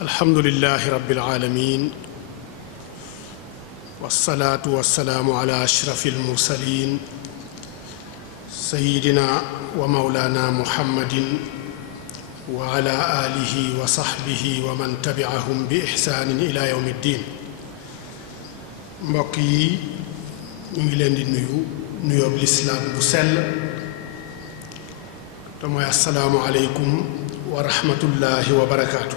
alhamdulillahi rabbil alamin wassalaatu wassalaamu ala ashrafil mursalin sayyidina wa mawlana muhammadin wa ala alihi wa sahbihi wa man tabi'ahum bi ihsaanin ila yawmi ddin. mbokk yi ñu ngi leen di nuyoob lislaam bu sell te mooy assalaamu aleykum wa rahmatullahi wa barakaatu.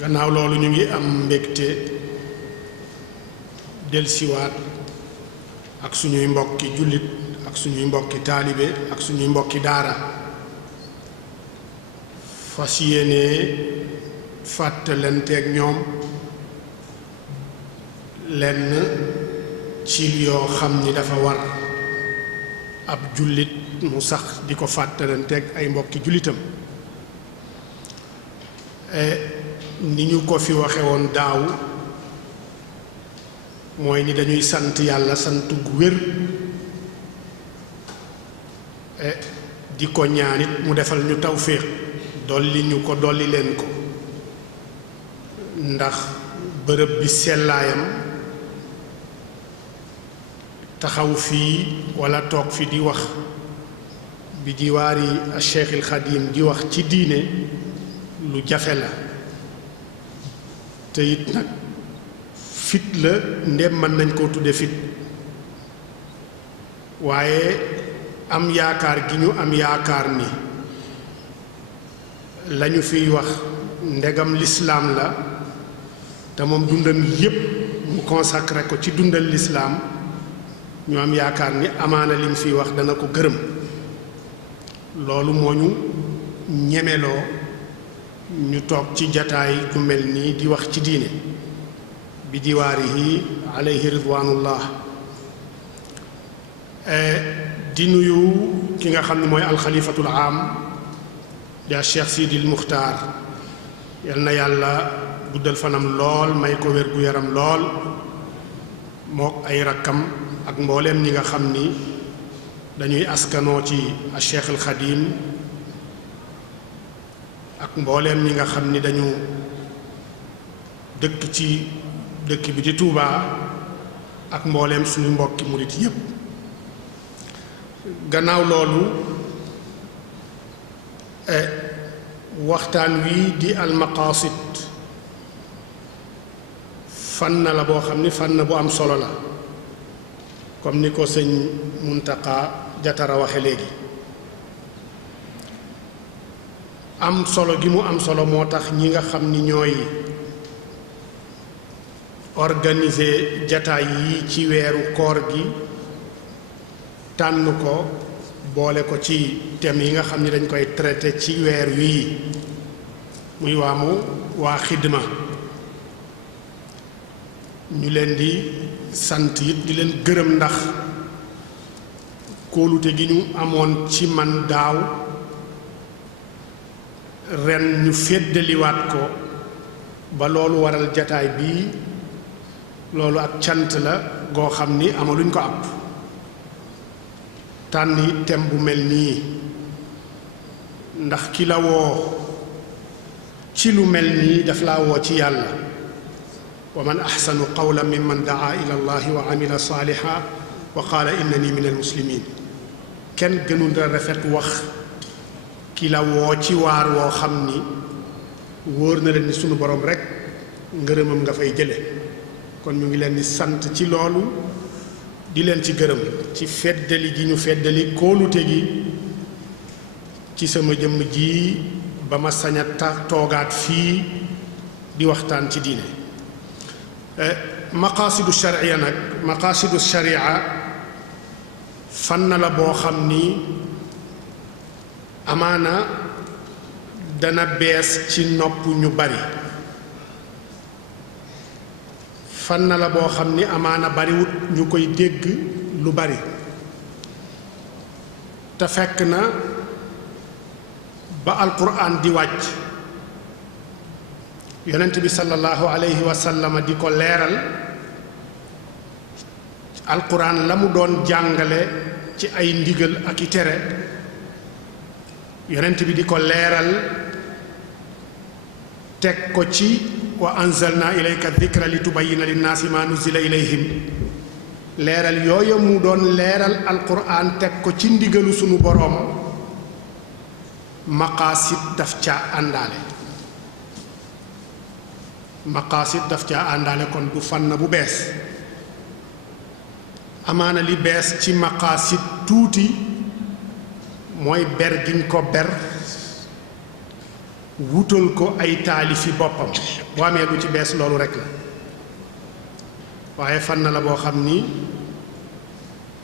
gannaaw loolu ñu ngi am mbégte delsiwaat ak suñuy mbokki jullit ak suñuy mbokki taalibe ak suñuy mbokki daara fas yéene fàttalanteeg ñoom lenn ci yoo xam ni dafa war ab jullit mu sax di ko fàttalanteeg ay mbokki jullitam. ni ñu ko fi waxe woon daaw mooy ni dañuy sant yàlla sant gu wér di ko ñaanit mu defal ñu tawféex dolli ñu ko dolli leen ko, ndax bërëb bi sellaayam taxaw fii walla toog fi di wax bi jiwaari Cheikh al Xadim di wax ci diine lu jafe la te it nag fit la ndem mën nañ koo tudde fit, waaye am yaakaar gi ñu am yaakaar ni lañu fiy wax ndegam lislaam la te moom dundam yépp mu consacré ko ci dundal lislaam, ñu am yaakaar ni amaana lim fiy wax dana ko gërëm. loolu moo ñu ñemeloo ñu toog ci jataay ku mel nii di wax ci diine bi jiwaarihi alayhi ridwanullah. di nuyu ki nga xam ne mooy alxalifatul aam di Cheikh Sidil Muxtaar, yal na yàlla guddal fanam lool may ko wér gu yaram lool mook ay rakkam ak mbooleem ñi nga xam ni dañuy askanoo ci Cheikh al Xadim ak mbooleem ñi nga xam ni dañu dëkk ci dëkk bi di Tuubaa ak mbooleem suñu mbokki murit yépp. gannaaw loolu waxtaan wi di almaqaasid fànn la boo xam ni fànn bu am solo la, comme ni ko sëñ Muntaqa Jatara waxe léegi. am solo gi mu am solo moo tax ñi nga xam ni ñooy organiser jataay yi ci weeru koor gi tànn ko boole ko ci thème yi nga xam ni dañ koy traité ci weer wii muy waa xidma. ñu leen di sant it di leen gërëm ndax kóolute gi ñu amoon ci man daaw ren ñu féddaliwaat ko ba loolu waral jataay bii. loolu ak cant la goo xam ni amaluñ ko ab tànn it thème bu mel nii ndax ki la woo ci lu mel nii daf laa woo ci yàlla. wa man axsanu qawlan mimman daa ila allahi wa amila saaliha wa qaala innani min almuslimin. kenn gënul la rafet wax ki la woo ci waar woo xam ni wóor na leen ni sunu borom rekk ngërëmam nga fay jële. kon ñu ngi leen di sant ci loolu di leen ci gërëm ci feddali gi ñu feddali kóolute gi ci sama jëmm ji ba ma sañ a toogaat fii di waxtaan ci diine. maqaasidu sharia nag maqaasidu sharia fànn la boo xam ni amaana dana bees ci nopp ñu bari, fànn la boo xam ni amaana bariwut ñu koy dégg lu bari, te fekk na ba alquran di wàcc yonent bi sallallahu alayhi wa sallam di ko leeral. alquran la mu doon jàngale ci ay ndigal ak i tere yonent bi di ko leeral teg ko ci wa anzalna ilayka dhikra li tubayyina linnaasi ma nuzila ilayhim leeral yooyu mu doon leeral alquran teg ko ci ndigalu sunu boroom maqaasid daf caa àndaale kon du fànn bu bees amaana li bees ci maqaasid tuuti mooy ber giñ ko ber wutal ko ay taalifi boppam boo amee lu ci bees loolu rekk la waaye fànn la boo xam ni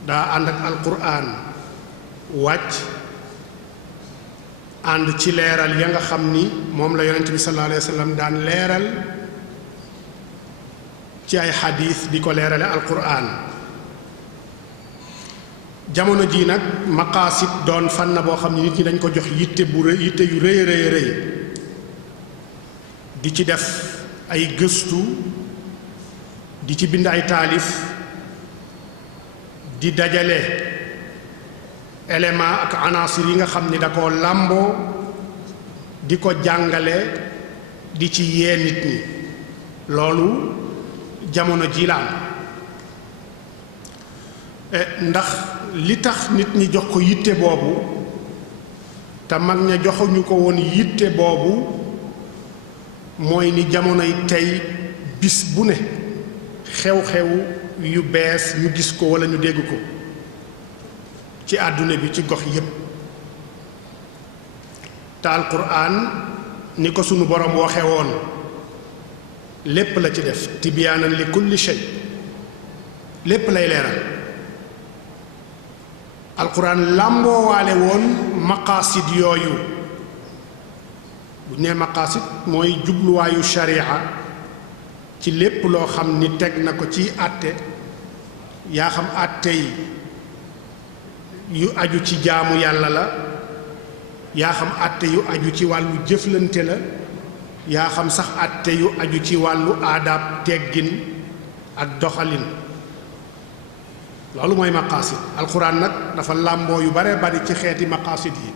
daa ànd ak alquran wàcc ànd ci leeral ya nga xam ni moom la yonent bi sallallahu alayhi wa sallam daan leeral ci ay xadiis di ko leerale alquran jamono ji nag maqaasid doon fànn boo xam ni nit ñi dañ ko jox yitte yu rëy di ci def ay gëstu di ci bind ay taalif di dajale élément ak anaasir yi nga xam ni da koo làmboo di ko jàngale di ci yee nit ñi loolu jamono ji la am ndax li tax nit ñi jox ko yitte boobu te mag ña joxuñu ko woon yitte boobu mooy ni jamonoy tey bis bu ne xew-xew yu bees ñu gis ko walla ñu dégg ko ci àdduna bi ci gox yépp te alquran ni ko sunu boroom waxe woon lépp la ci def tibyaanan li kulli shay lépp lay leeral alquran làmboowaale woon maqaasid yooyu bu ñu nee maqaasid mooy jubluwaayu sharia ci lépp loo xam ni teg na ko ci àtte yaa xam àtte yi yu aju ci jaamu yàlla la yaa xam àtte yu aju ci wàllu jëflante la yaa xam sax àtte yu aju ci wàllu aadaab teggin ak doxalin loolu mooy maqaasid alxuraan nag dafa làmboo yu bare bari ci xeeti maqaasid yi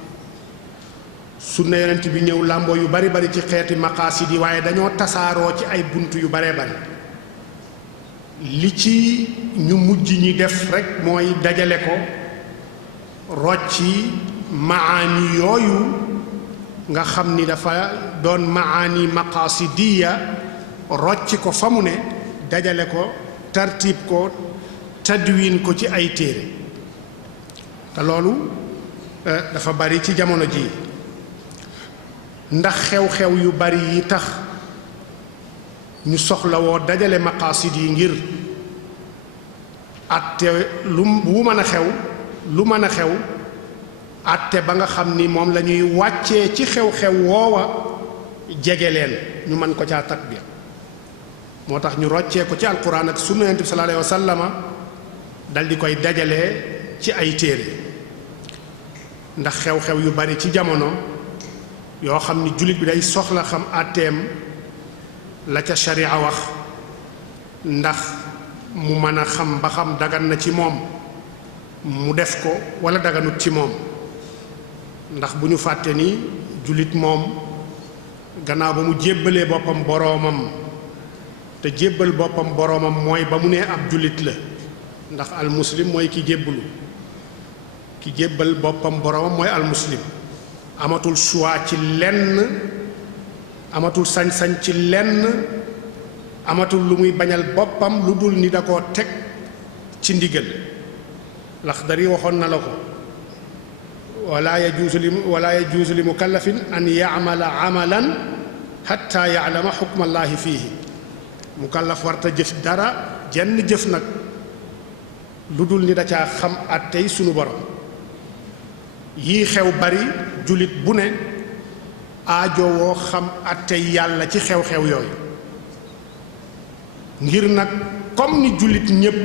sunna yonent bi ñëw làmboo yu bari bari ci xeeti maqaasid yi waaye dañoo tasaaroo ci ay bunt yu bare bari li ci ñu mujj ñi def rekk mooy dajale ko rocci maani yooyu nga xam ni dafa doon maani maqaasidiya rocci ko fa mu ne dajale ko tartiib ko tadwin ko ci ay téere te loolu dafa bari ci jamono ji ndax xew-xew yu bari yi tax ñu soxlawoo dajale maqaasid yi ngir atte lu mën a xew atte ba nga xam ni moom la ñuy wàccee ci xew-xew woowa jege leen ñu mën ko caa tatbiq moo tax ñu roccee ko ci alquran ak sunna yonent bi sallallahu alayhi wa sallama dal di koy dajale ci ay téere ndax xew-xew yu bari ci jamono yoo xam ni jullit bi day soxla xam àtteem la ca sharia wax ndax mu mën a xam ba xam dagan na ci moom mu def ko walla daganut ci moom ndax bu ñu fàtte ni jullit moom gannaaw ba mu jébbalee boppam boroomam te jébbal boppam boroomam mooy ba mu nee ab jullit la ndax almuslim mooy ki jébbalu ki jébbal boppam boroomam mooy almuslim amatul choix ci lenn amatul sañ-sañ ci lenn amatul lu muy bañal boppam lu dul ni da koo teg ci ndigal Laxdari waxoon na la ko wala yajuusu li mukallafin an ya'mala amalan hatta ya'lama xukmallaahi fiihi mukallaf warta jëf dara jenn jëf nag lu dul ni da caa xam àttey sunu borom yii xew bari jullit bu ne aajowoo xam àttey yàlla ci xew-xew yooyu ngir nag comme ni jullit ñépp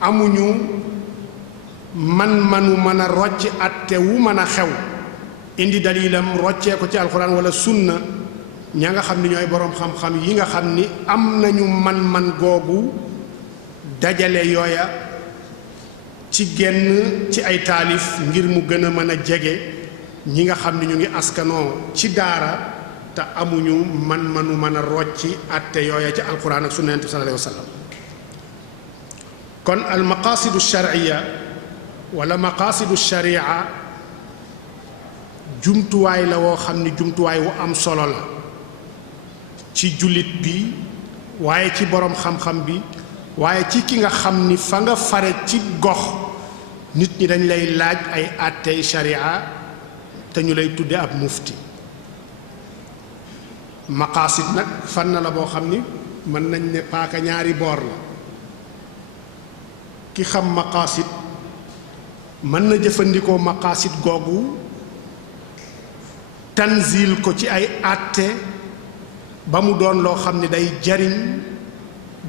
amuñu man-manu mën a rocc àtte wu mën a xew indi dalilam roccee ko ci alxuraan wala sunna ña nga xam ni ñooy boroom xam-xam yi nga xam ni am nañu man-man googu dajale yooya ci genn ci ay taalif ngir mu gën a mën a jege ñi nga xam ni ñu ngi askanoo ci daara te amuñu man-manu mën a rocci atte yooya ci alquran ak sunna sallallahu alayhi wa sallam kon al maqasidu shar'iyya wala maqasidu sharia jumtuwaay la woo xam ni jumtuwaay wu am solo la ci jullit bi waaye ci boroom xam-xam bi waaye ci ki nga xam ni fa nga fare ci gox nit ñi dañ lay laaj ay àttey sharia te ñu lay tudde ab mufti maqaasid nag fan na la boo xam ni mën nañ ne paaka ñaari boor la ki xam maqaasid mën na jëfandikoo maqaasid googu tanzil ko ci ay àtte ba mu doon loo xam ni day jariñ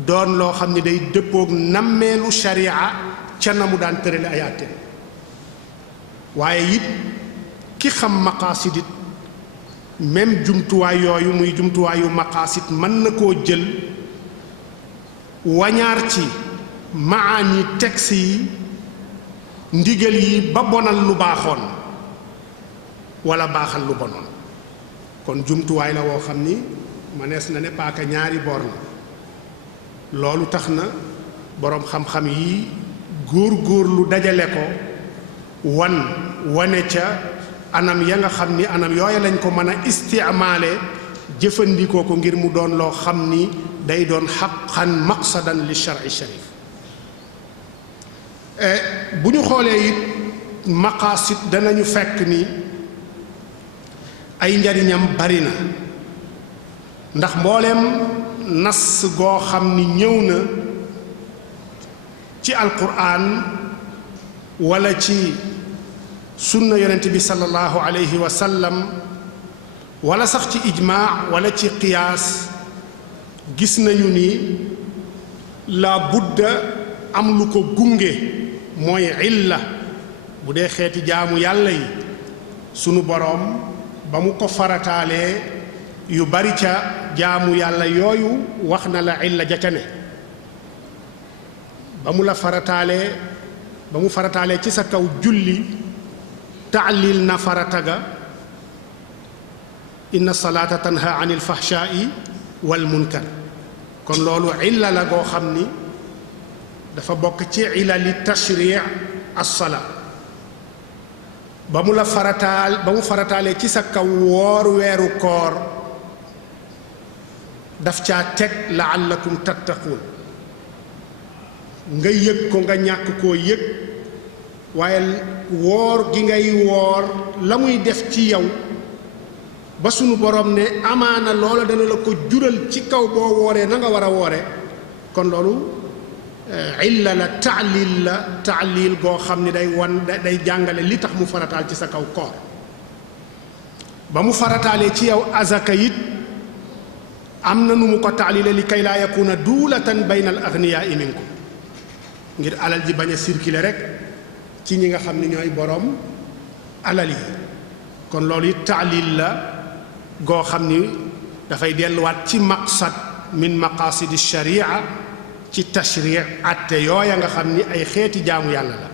doon loo xam ni day dëppoog nammeelu sharia ca na mu daan tërale ay àtte waaye it ki xam maqaasid it même jumtuwaay yooyu muy jumtuwaayu maqaasid mën na koo jël wañaar ci maani texte yi ndigal yi ba bonal lu baaxoon wala baaxal lu bonoon kon jumtuwaay la woo xam ni mënees na ne paaka ñaari boor la loolu tax na boroom xam-xam yi góor lu dajale ko wane ca anam ya nga xam ni anam yooya lañ ko mën a istimaale jëfandikoo ko ngir mu doon loo xam ni day doon xaqan maqsadan li shar'i sharif bu ñu xoolee it maqaasid danañu fekk ni ay njariñam bari na ndax mbooleem nas goo xam ni ñëw na ci alquran wala ci sunna yonent bi sallallahu alayhi wa sallam wala sax ci ijmaa wala ci qiyaas gis nañu ni la budda am lu ko gunge mooy illa bu dee xeeti jaamu yàlla yi sunu boroom ba mu ko farataalee yu bari ca jaamu yàlla yooyu wax na la illa ja ca ne ba mu farataalee ci sa kaw julli taalil na farata ga inna salaata tanha anil fahshaa'i wal munkar kon loolu illa la goo xam ni dafa bokk ci ilali tashri' as-salaa ba mu farataalee ci sa kaw woor weeru koor daf caa teg la'allakum tattaquun nga yëg ko nga ñàkk koo yëg waaye woor gi ngay woor la muy def ci yow ba sunu borom ne amaana loola dana la ko jural ci kaw boo wooree na nga war a woore kon loolu illa la taalil goo xam ni day jàngale li tax mu farataal ci sa kaw koor ba mu farataalee ci yow azaka it am na nu mu ko taalile li kay laa yakuna duulatan bayna al aghniyaa'i minkum ngir alal ji bañ a circuler rek ci ñi nga xam ni ñooy boroom alal yi kon loolu it taalil la goo xam ni dafay delluwaat ci maqsad min maqasidi sharia ci tashri' atte yooya nga xam ni ay xeeti jaamu yàlla la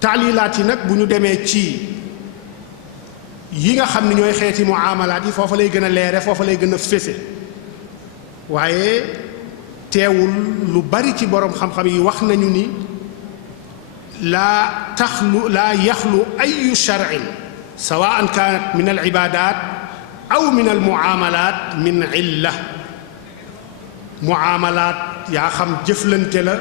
taalilaat yi nag bu ñu demee ci yi nga xam ni ñooy xeeti muamalaat yi foofa lay gën a leere foofa lay gën a fese waaye teewul lu bari ci boroom xam-xam yi wax nañu ni laa yaxlu ayu shar'in sawaan kaanat min al ibadat aw min al muamalaat min illa muamalaat yaa xam jëflante la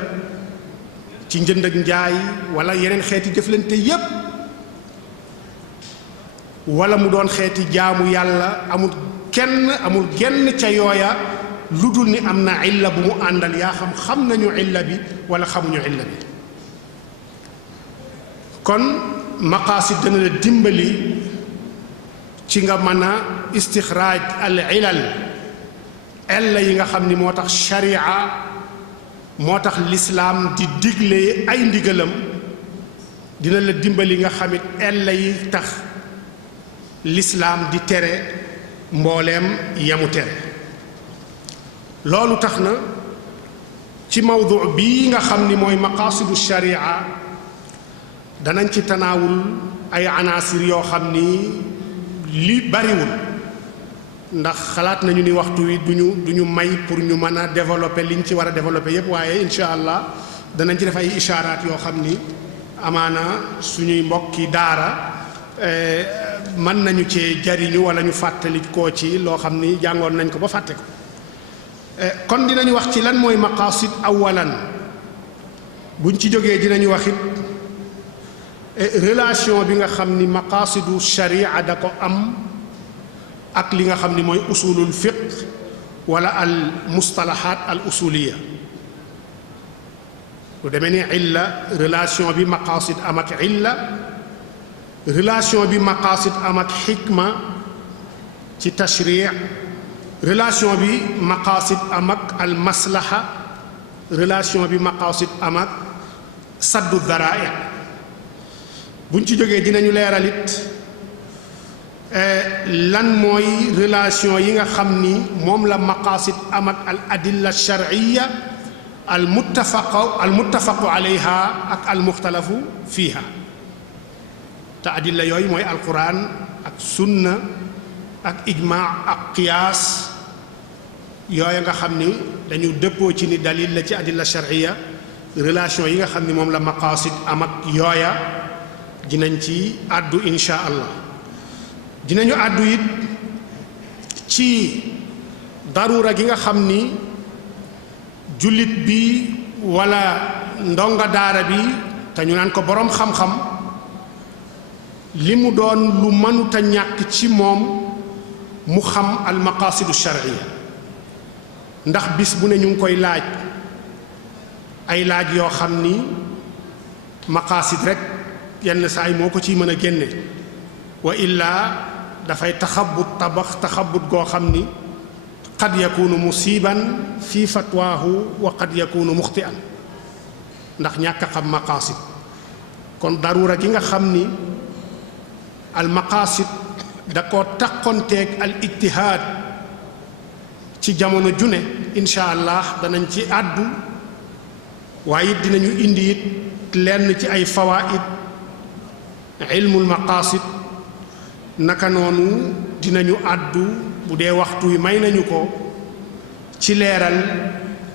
ci njënd ak njaay wala yeneen xeeti jëflante yépp wala mu doon xeeti jaamu yàlla amul genn ca yooya lu dul ni am na illa bu mu àndal yaa xam nañu illa bi wala xamuñu illa bi kon maqaasid dana la dimbali ci nga mën a istixraaj al ilal illa yi nga xam ni moo tax sharia moo tax lislaam di digle ay ndigalam dina la dimbali nga xamit illa yi tax lislaam di tere mbooleem yamu tere loolu tax na ci mawdu bii nga xam ni mooy maqaasidu sharia danañ ci tanaawul ay anaasir yoo xam ni li bariwul ndax xalaat nañu ni waxtu wi duñu may pour ñu mën a développer liñ ci war a développer yépp waaye incha allah danañ ci def ay ishaaraat yoo xam ni amaana suñuy mbokki daara mën nañu cee jariñu wala ñu fàttali koo ci loo xam ni jàngoon nañ ko ba fàtte ko kon dinañu wax ci lan mooy maqasid awalan buñ ci jógee dinañu wax it relation bi nga xam ni maqasidu sharia da ko am ak li nga xam ni mooy usulul fiqh wala al mustalahat al usuliya lu demee ni illa relation bi maqasid am ak illa relation bi maqasid am ak xikma ci tashri' relation bi maqasid am ak al maslaha relation bi maqasid am ak saddu dara'i buñ ci jógee dinañu leeral it lan mooy relation yi nga xam ni moom la maqasid am ak al adilla shar'iyya al muttafaqu alayha ak al muxtalafu fiiha te adilla yooyu mooy alquran ak sunna ak ijmaa ak qiyaas yooya nga xam ni dañu dëppoo ci ni dalil la ci adilla shar'iyya relation yi nga xam ni moom la maqasid am ak yooya dinañ ci àddu insha allah dinañu àddu it ci darura gi nga xam ni jullit bi wala ndonga daara bi te ñu naan ko boroom xam-xam li mu doon lu mënuta ñàkk ci moom mu xam al maqasidu shar'iyya ndax bis bu ne ñu ngi koy laaj ay laaj yoo xam ni maqasid rek yenn saay moo ko ciy mën a génne wa illaa dafay taxabut goo xam ni qad yakunu musiban fi fatwaahu wa qad yakunu muxti'an ndax ñàkk a xam maqasid kon darura gi nga xam ni al maqasid da koo taqonteeg al ijtihaad ci jamono june insha allah danañ ci àddu waaye it dinañu indi it lenn ci ay fawaid ilmul maqasid naka noonu dinañu àddu bu dee waxtu wi may nañu ko ci leeral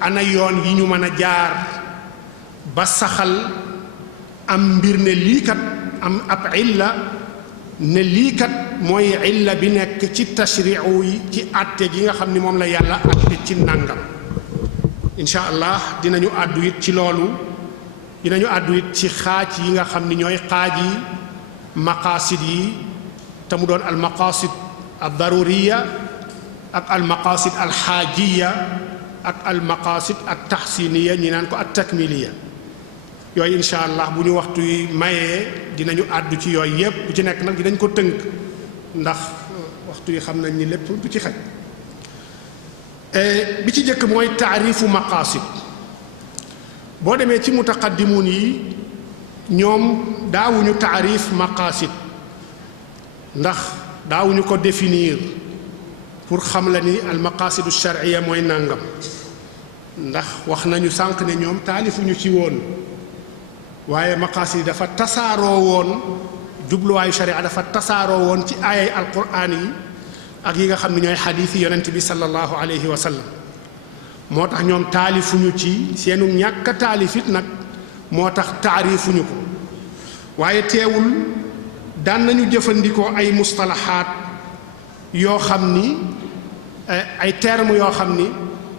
ana yoon yi ñu mën a jaar ba saxal am mbir ne lii kat am ab illa ne lii kat mooy illa bi nekk ci tashri'u yi ci àtte gi nga xam ni moom la yàlla àtte ci nàngam insha allah dinañu àddu it ci loolu dinañu àddu it ci xaaj yi nga xam ni ñooy xaaj yi maqasid yi te mu doon al maqasid al daruriya ak al maqasid al xaajiya ak al maqasid al taxsiniya ñi naan ko al takmiliya yooyu insha allah bu ñu waxtu yi mayee dinañu àddu ci yooyu yépp bu ci nekk nag dinañ ko tënk ndax waxtu yi xam nañ ni lépp du ci xaj bi ci jëkk mooy taarifu maqasid boo demee ci mutaqaddimun yi ñoom daawuñu taarif maqasid ndax daawuñu ko définir pour xam la ni al maqasidu shar'iyya mooy nàngam ndax wax nañu sànq ne ñoom taalifuñu ci woon waaye maqasid yi dafa tasaaroo woon jubluwaayu sharia dafa tasaaroo woon ci aayay alquraan yi ak yi nga xam ne ñooy xadiis yi yonent bi sallallahu alayhi wa sallam moo tax ñoom taalifuñu ci seenu ñàkk a taalifit nag moo tax taarifuñu ko waaye teewul daan nañu jëfandikoo ay mustalahaat yoo xam ni ay termes yoo xam ni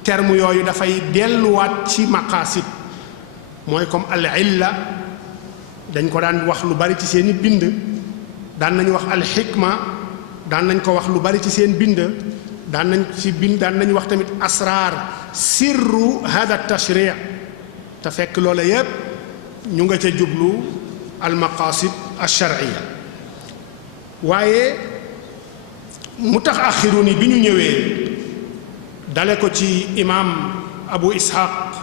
termes yooyu dafay delluwaat ci maqasid mooy comme al illa dañ ko daan wax lu bari ci seeni bind daan nañu wax al xikma daan nañ ko wax lu bari ci seen bind daan nañu wax tamit asraar sirru hada tashri' te fekk loola yépp ñu nga ca jublu al maqasid al shar'iyya waaye mutaaxirun yi bi ñu ñëwee dale ko ci imaam abu ishaq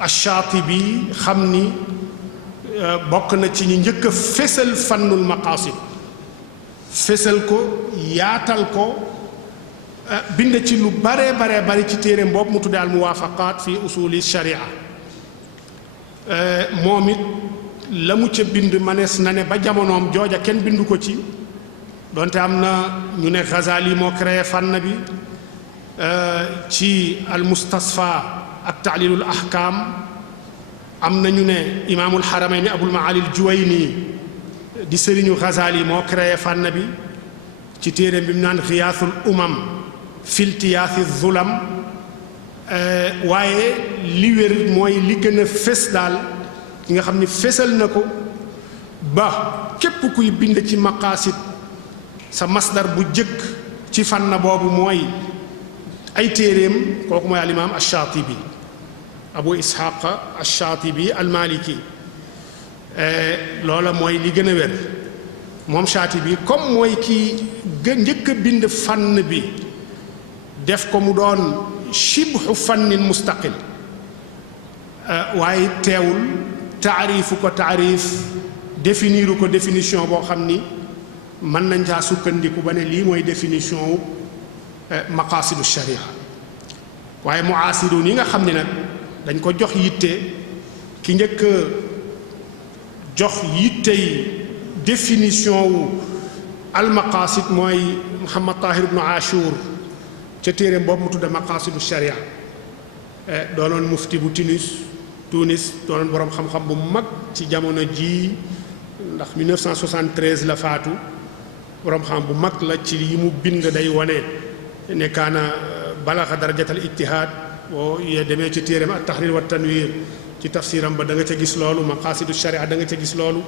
ash-Shaatibi xam ni bokk na ci ñi njëkk a fésal fannul maqasid fésal ko yaatal ko bind ci lu bare bari ci téere boobu mu tudde al muwaafaqaat fi usuli sharia moom it la mu ca bind manees na ne ba jamonoom jooja kenn bindu ko ci donte am na ñu ne Ghazali moo créé fànn bi ci al mustasfa ak ta'lilul ahkam am na ñu ne imaamul haramayni abul maali al juwayni di sëriñu Ghazali moo créé fànn bi ci téeréem bi mu naan xiyaasul umam filtiyaasi zulam waaye li wér mooy li gën a fés daal ki nga xam ni fésal na ko ba képp kuy bind ci maqaasid sa masdar bu jëkk ci fànn boobu mooy ay téeréem kooku mooy al imaam ash-Shaatibi abu ishaq ash-Shaatibi al-Maliki loola mooy li gën a wér moom Shaatibi comme mooy ki njëkk a bind fànn bi def ko mu doon shibhu fannin mustaqil waaye teewul taarifu ko taarif définiru ko définition boo xam ni mën nañ caa sukkandiku ba ne lii mooy définition wu maqaasidu sharia waaye muaasiruun yi nga xam ni nag dañ ko jox yitte ki njëkk jox yittey définition wu almaqaasid mooy Muhammad Tahir ibnu Ashur ca téeréem boobu mu tudda maqaasidu sharia doonoon mufti bu Tunis doonoon boroom xam-xam bu mag ci jamono ji ndax 1973 la faatu boroom xam bu mag la ci yi mu bind day wane ne kaana balaxa darajatal ijtihaad boo yee demee ci téeréem at tahrir wa tanwir ci tafsiram ba da nga ca gis loolu maqaasidu sharia da nga ca gis loolu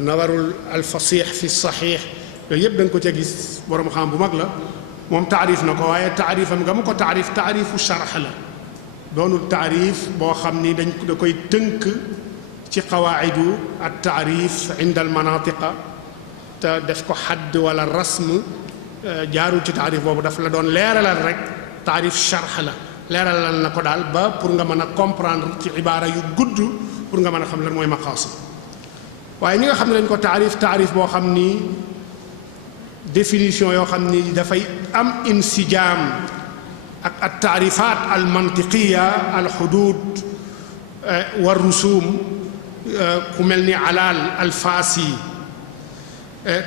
nawarul al fasix fi saxiix yooyu yëpp da nga ko ca gis boroom xam bu mag la moom taarif na ko waaye taarifam nga mu ko taarifu sharx la doonul taarif boo xam ni da koy tënk ci qawaa'idu at taarif inda al manatiqa te def ko xadd wala rasm jaarul ci taarif boobu daf la doon leeralal rek taarif sharx la leeralal na ko daal ba pour nga mën a comprendre ci ibaara yu gudd pour nga mën a xam lan mooy maqaasid waaye ñi nga xam ne dañ ko taarif boo xam ni définition yoo xam ni dafay am insijaam ak at taarifaat al mantiqiya al xuduud wa rusum ku mel ni alaal al faasi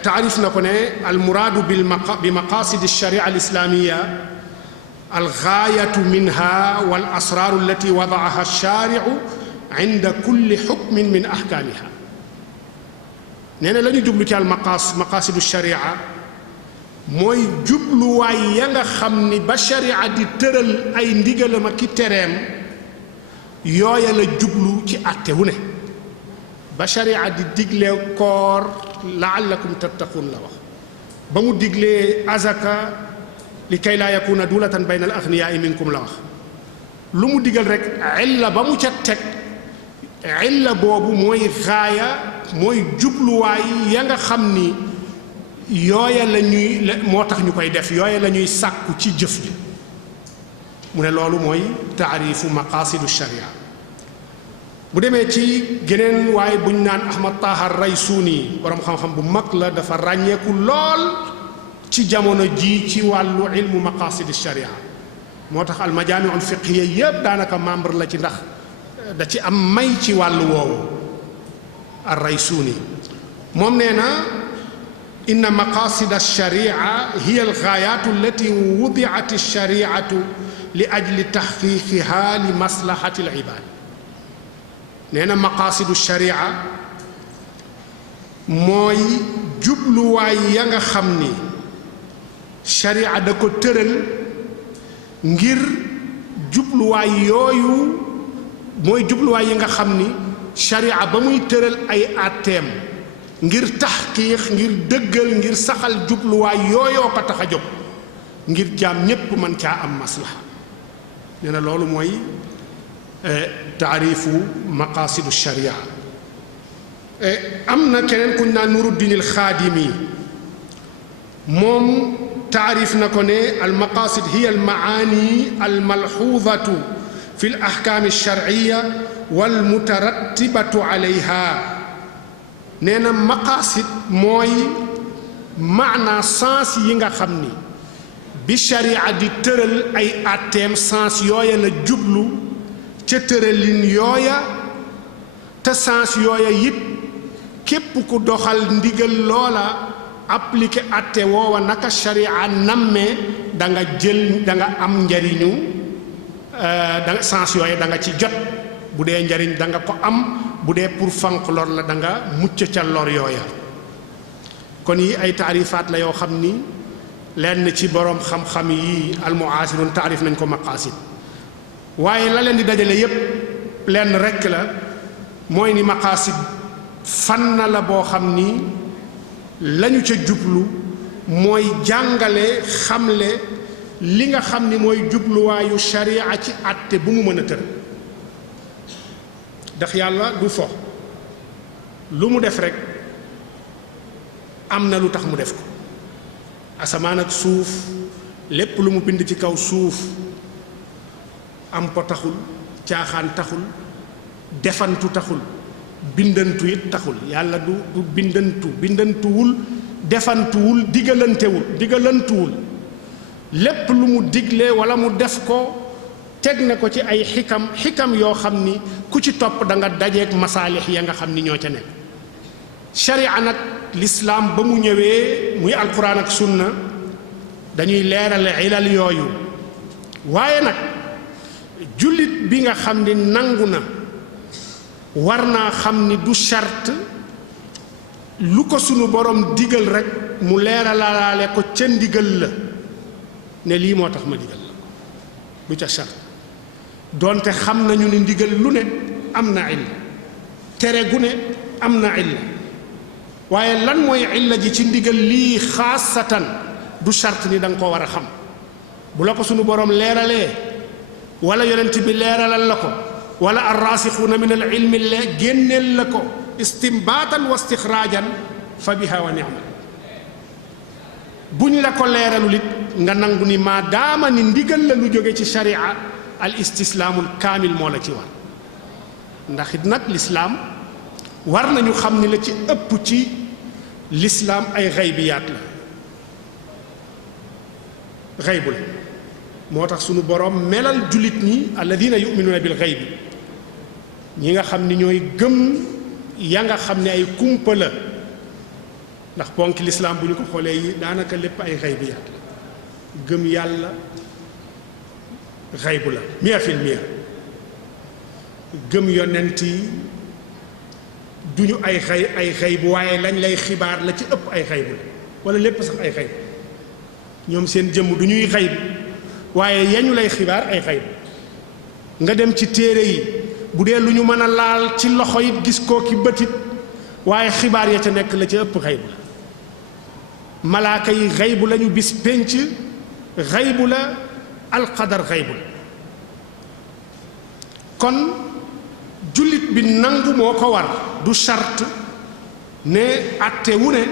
taarif na ko ne al muraadu bi maqaasid al sharia al islaamiya al gaayatu minha wal asraaru allati wadaaha al shaariu inda kulli xukmin min ahkaamiha nee na la ñu jublu ci al maqaasidu sharia mooy jubluwaay ya nga xam ni ba sharia di tëral ay ndigalam ak ki tereem yooya la jublu ci àtte wu ne ba sharia di digle koor laallakum tattaqun la wax ba mu diglee azaka li kay laa yakuna dulatan bayna al aghniyaai minkum la wax lu mu digal rek illa ba mu ca teg illa boobu mooy gaaya mooy jubluwaay ya nga xam ni yooya la ñuy moo tax ñu koy def yooya la ñuy sàkku ci jëf ji mu ne loolu mooy taarifu maqaasidu sharia bu demee ci geneen waaye buñ naan Ahmad Taha Raysuuni borom xam-xam bu mag la dafa ràññeeku lool ci jamono ji ci wàllu ilmu maqaasidu sharia moo tax almajaamiul fiqhiya yépp daanaka membre la ci ndax da ci am may ci wàllu woowu ar Raysuuni moom nee na inna maqaasida ash-shari'a hiya al-ghaayaatu allati wudi'at ash-shari'atu li ajli tahqiiqihaa li maslahati al-ibaad nee na maqaasidu ash-shari'a mooy jubluwaay ya nga xam ni shari'a da ko tëral ngir jubluwaay yooyu mooy jubluwaay yi nga xam ni shari'a ba muy tëral ay àtteem ngir taxqiiq ngir dëggal ngir saxal jubluwaay yooyoo ko tax a jóg ngir jaam ñépp mën caa am maslaha nee na loolu mooy taarifu maqaasidu sharia am na keneen kuñ naan Nuruddin al Xaadimi moom taarif na ko ne al maqaasid hiya al maani al malxuudatu fi al ahkaam al sharciya wal mutarattibatu alayha nee na maqaasid mooy maanaa sens yi nga xam ni bi sharia di tëral ay àtteem sens yooya la jublu ca tëralin yooya te sens yooya it képp ku doxal ndigal loola appliquer atte woowa naka sharia nammee da nga am njariñu da nga sens yooyu da nga ci jot bu dee njariñ da nga ko am bu dee pour fanq lor la da nga mucc ca lor yooya kon yi ay taarifaat la yoo xam ni lenn ci boroom xam-xam yi almuasirun taarif nañ ko maqasid waaye la leen di dajale yépp lenn rekk la mooy ni maqasid fan na la boo xam ni lañu ca jublu mooy jàngale xamle li nga xam ni mooy jubluwaayu sharia ci àtte bu mu mën a tër ndax yàlla du fo lu mu def rekk am na lu tax mu def ko asamaan ak suuf lépp lu mu bind ci kaw suuf am po taxul caaxaan taxul defantu taxul bindantu it taxul yàlla du bindantuwul defantuwul digalantuwul lépp lu mu digle walla mu def ko teg na ko ci ay xikam yoo xam ni ku ci topp da nga dajeek masaalix ya nga xam ni ñoo ca nekk sharia nag lislaam ba mu ñëwee muy alquran ak sunna dañuy leerale ilal yooyu waaye nag jullit bi nga xam ni nangu na war naa xam ni du charte lu ko sunu borom digal rekk mu leeralaale ko ca ndigal la ne lii moo tax ma digal la du ca charte doonte xam nañu ni ndigal lu ne am na illa tere gu ne am na illa waaye lan mooy illa ji ci ndigal lii xaasatan du charte ni da nga ko war a xam bu la ko sunu borom leeralee wala yonent bi leeralal la ko wala arraasixuuna min al ilmi la génneel la ko istimbaatan wa istixraajan fa biha wa ni'ma buñ la ko leeralul it nga nangu ni maadaama ni ndigal la lu jóge ci sharia al istislaamul kaamil moo la ci war ndax it nag lislaam war nañu xam ni la ci ëpp ci lislaam ay xaybiyaat la xaybu la moo tax sunu boroom melal jullit ñi alladina yuminuuna bil xaybi ñi nga xam ni ñooy gëm ya nga xam ne ay kumpa la ndax ponk lislaam bu ñu ko xoolee yi daanaka lépp ay xaybiyaat la gëm yàlla xaybu la 100% gëm yonent yi duñu ay xaybu waaye lañ lay xibaar la ci ëpp ay xaybu la wala lépp sax ay xaybu ñoom seen jëmm du ñuy xaybu waaye yañu lay xibaar ay xaybu nga dem ci téere yi bu dee lu ñu mën a laal ci loxo it gis koo ki bëtit waaye xibaar ya ca nekk la ca ëpp xaybu la malaaka yi xaybu lañu bis pénc xaybu la alqadar xaybu la kon jullit bi nangu moo ko war du charte ne atte wu ne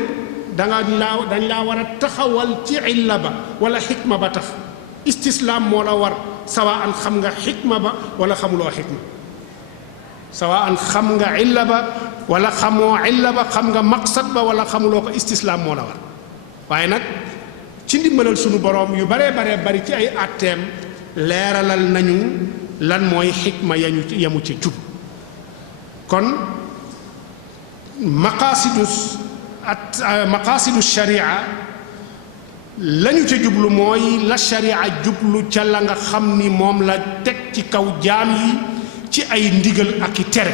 dañ laa war a taxawal ci illa ba wala xikma ba tax istislaam moo la war sawaan xam nga xikma ba wala xamuloo xikma sawaan xam nga illa ba wala xamoo illa ba xam nga maqsad ba wala xamuloo ko istislaam moo la war waaye nag ci ndimbalal sunu boroom yu baree bari ci ay atteem leeralal nañu lan mooy xikma yamu ci jub kon maqaasidu sharia lañu ca jublu mooy la sharia jublu ca la nga xam ni moom la teg ci kaw jaam yi ci ay ndigal ak i tere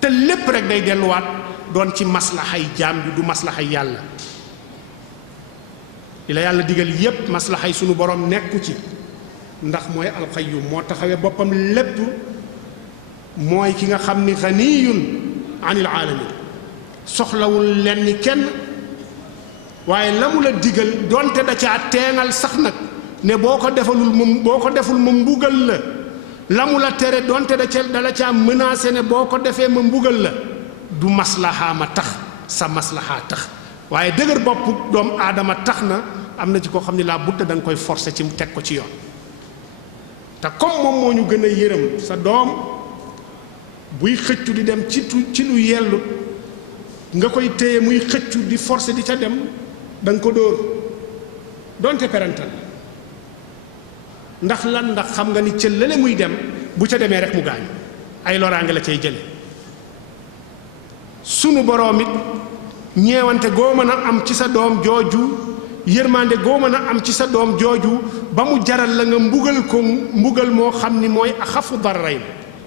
te lépp rek day delluwaat doon ci maslaxay jaam bi du maslaxay yàlla li la yàlla digal yépp maslaxay sunu borom nekku ci ndax mooy alqayyum moo taxawee boppam lépp mooy ki nga xam ni ganiyun anil alamin soxlawul lenn kenn waaye la mu la digal donte da caa teengal sax nag ne boo ko deful ma mbugal la mu la tere donte da la caa menacé ne boo ko defee ma mbugal la du maslaha ma tax sa maslaha tax waaye dëgër bopp doomu aadama tax na am na ci koo xam ne laa budda da nga koy forcer ci mu teg ko ci yoon te comme moom moo ñu gën a yërëm sa doom buy xëccu di dem ci lu yellut nga koy téye muy xëccu di forcer di ca dem da nga ko dóor donte parental ndax lan ndax xam nga ni ca lële muy dem bu ca demee rek mu gaañ ay loraange la cay jële sunu boroom it ñeewante goo mën a am ci sa doom jooju yërmande goo mën a am ci sa doom jooju ba mu jaral la nga mbugal ko mbugal moo xam ni mooy axafu dararayn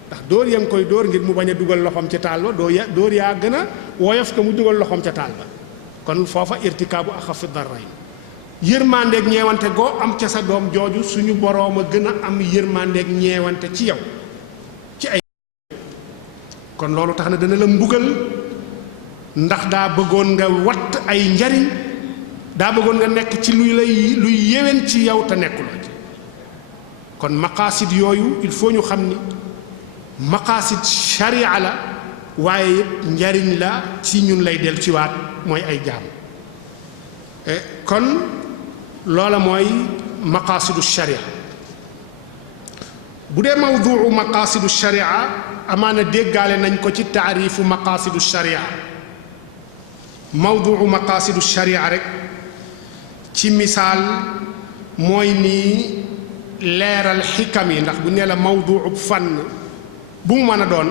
ndax dóor ya nga koy dóor ngir mu bañ a dugal loxoom ca taal ba dóor yaa gën a woyof ko mu dugal loxoom ca taal ba kon foofa irtikaabu axafu dararayn yërmandeeg ñeewante goo am ca sa doom jooju suñu boroom a gën a am yërmandeeg ñeewante ci yow ci ay kon loolu tax na dana la mbugal ndax daa bëggoon nga watt ay njariñ daa bëggoon nga nekk ci luy yéwén ci yow te nekkuloo ci kon maqaasid yooyu il faut ñu xam ni maqaasid sharia la waaye njariñ la ci ñun lay del ci waat mooy ay jaam kon loola mooy maqaasidu sharia bu dee mawduu maqaasidu sharia amaana déggaale nañ ko ci taarifu maqaasidu sharia mawduu maqaasidu sharia rek ci misaal mooy nii leeral xikam yi ndax bu nee la mawduu fànn bu mu mën a doon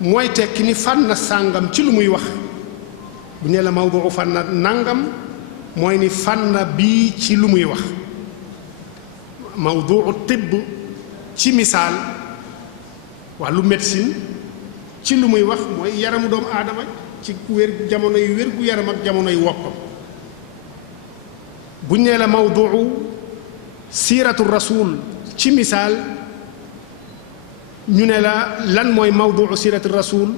mooy tekki ni fànn sàngam ci lu muy wax bu nee la mawduu fànn nangam mooy ni fànn bii ci lu muy wax mawduu tibb ci misaal wàllu médecine ci lu muy wax mooy yaramu doomu aadama ci jamono yu wér gu yaram ak jamono yu woppam buñ nee la mawduu siiratu rasul ci misaal ñu ne la lan mooy mawduu siiratu rasul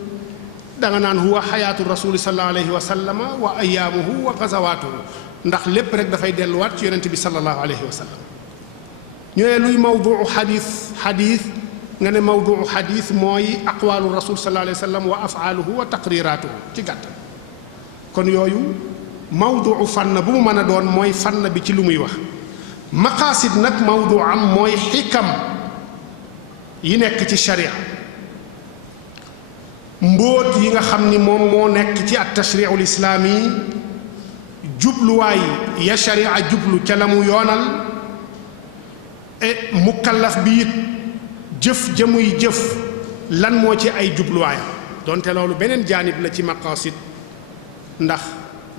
danga naan huwa xayaatu rasuli sallallahu alayhi wa sallama wa ayaamuhu wa gazawaatuhu ndax lépp rek dafay delluwaat ci yonent bi sallallahu alayhi wa sallam ñu ne luy mawduu xadiis nga ne mawduu xadiis mooy aqwaalu rasul sallallahu alayhi wa sallam wa afaaluhu wa taqriraatuhu ci gàttal kon yooyu mawduu fànn bu mu mën a doon mooy fànn bi ci lu muy wax maqaasid nag mawduu am mooy xikam yi nekk ci sharia mbóot yi nga xam ni moom moo nekk ci at tashriul islaami jubluwaay ya sharia jublu ca la mu yoonal e mukallaf bi it jëf jëmuy jëf lan moo ci ay jubluwaayam donte loolu beneen jaanib la ci maqaasid ndax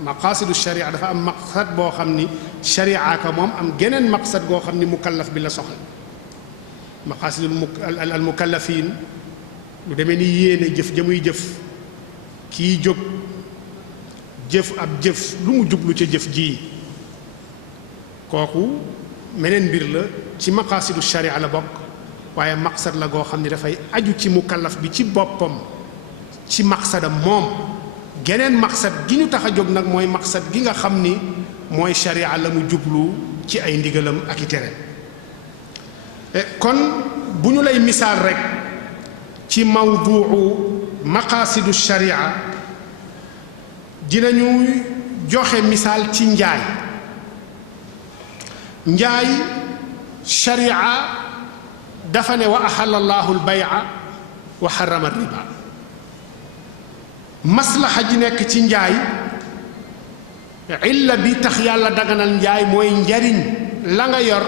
maqaasidu sharia dafa am maqsad boo xam ni sharia ka moom am geneen maqsad goo xam ni mukallaf bi la soxla maqaasidul al mukallafiin lu demee ni yéene jëf jëmuy jëf kii jóg jëf ab jëf lu mu jublu ca jëf ji kooku meneen mbir la ci maqaasidu sharia la bokk waaye maqsad la goo xam ni dafay aju ci mukallaf bi ci boppam ci maqsadam moom geneen maqsad gi ñu tax a jóg nag mooy maqsad gi nga xam ni mooy sharia la mu jublu ci ay ndigalam ak i tere kon bu ñu lay misaal rek ci mawduu maqaasidu sharia dinañu joxe misaal ci njaay sharia dafa ne wa ahalla allahu al-bay'a wa harrama ar-riba maslaxa ji nekk ci njaay illa bi tax yàlla daganal njaay mooy njariñ la nga yor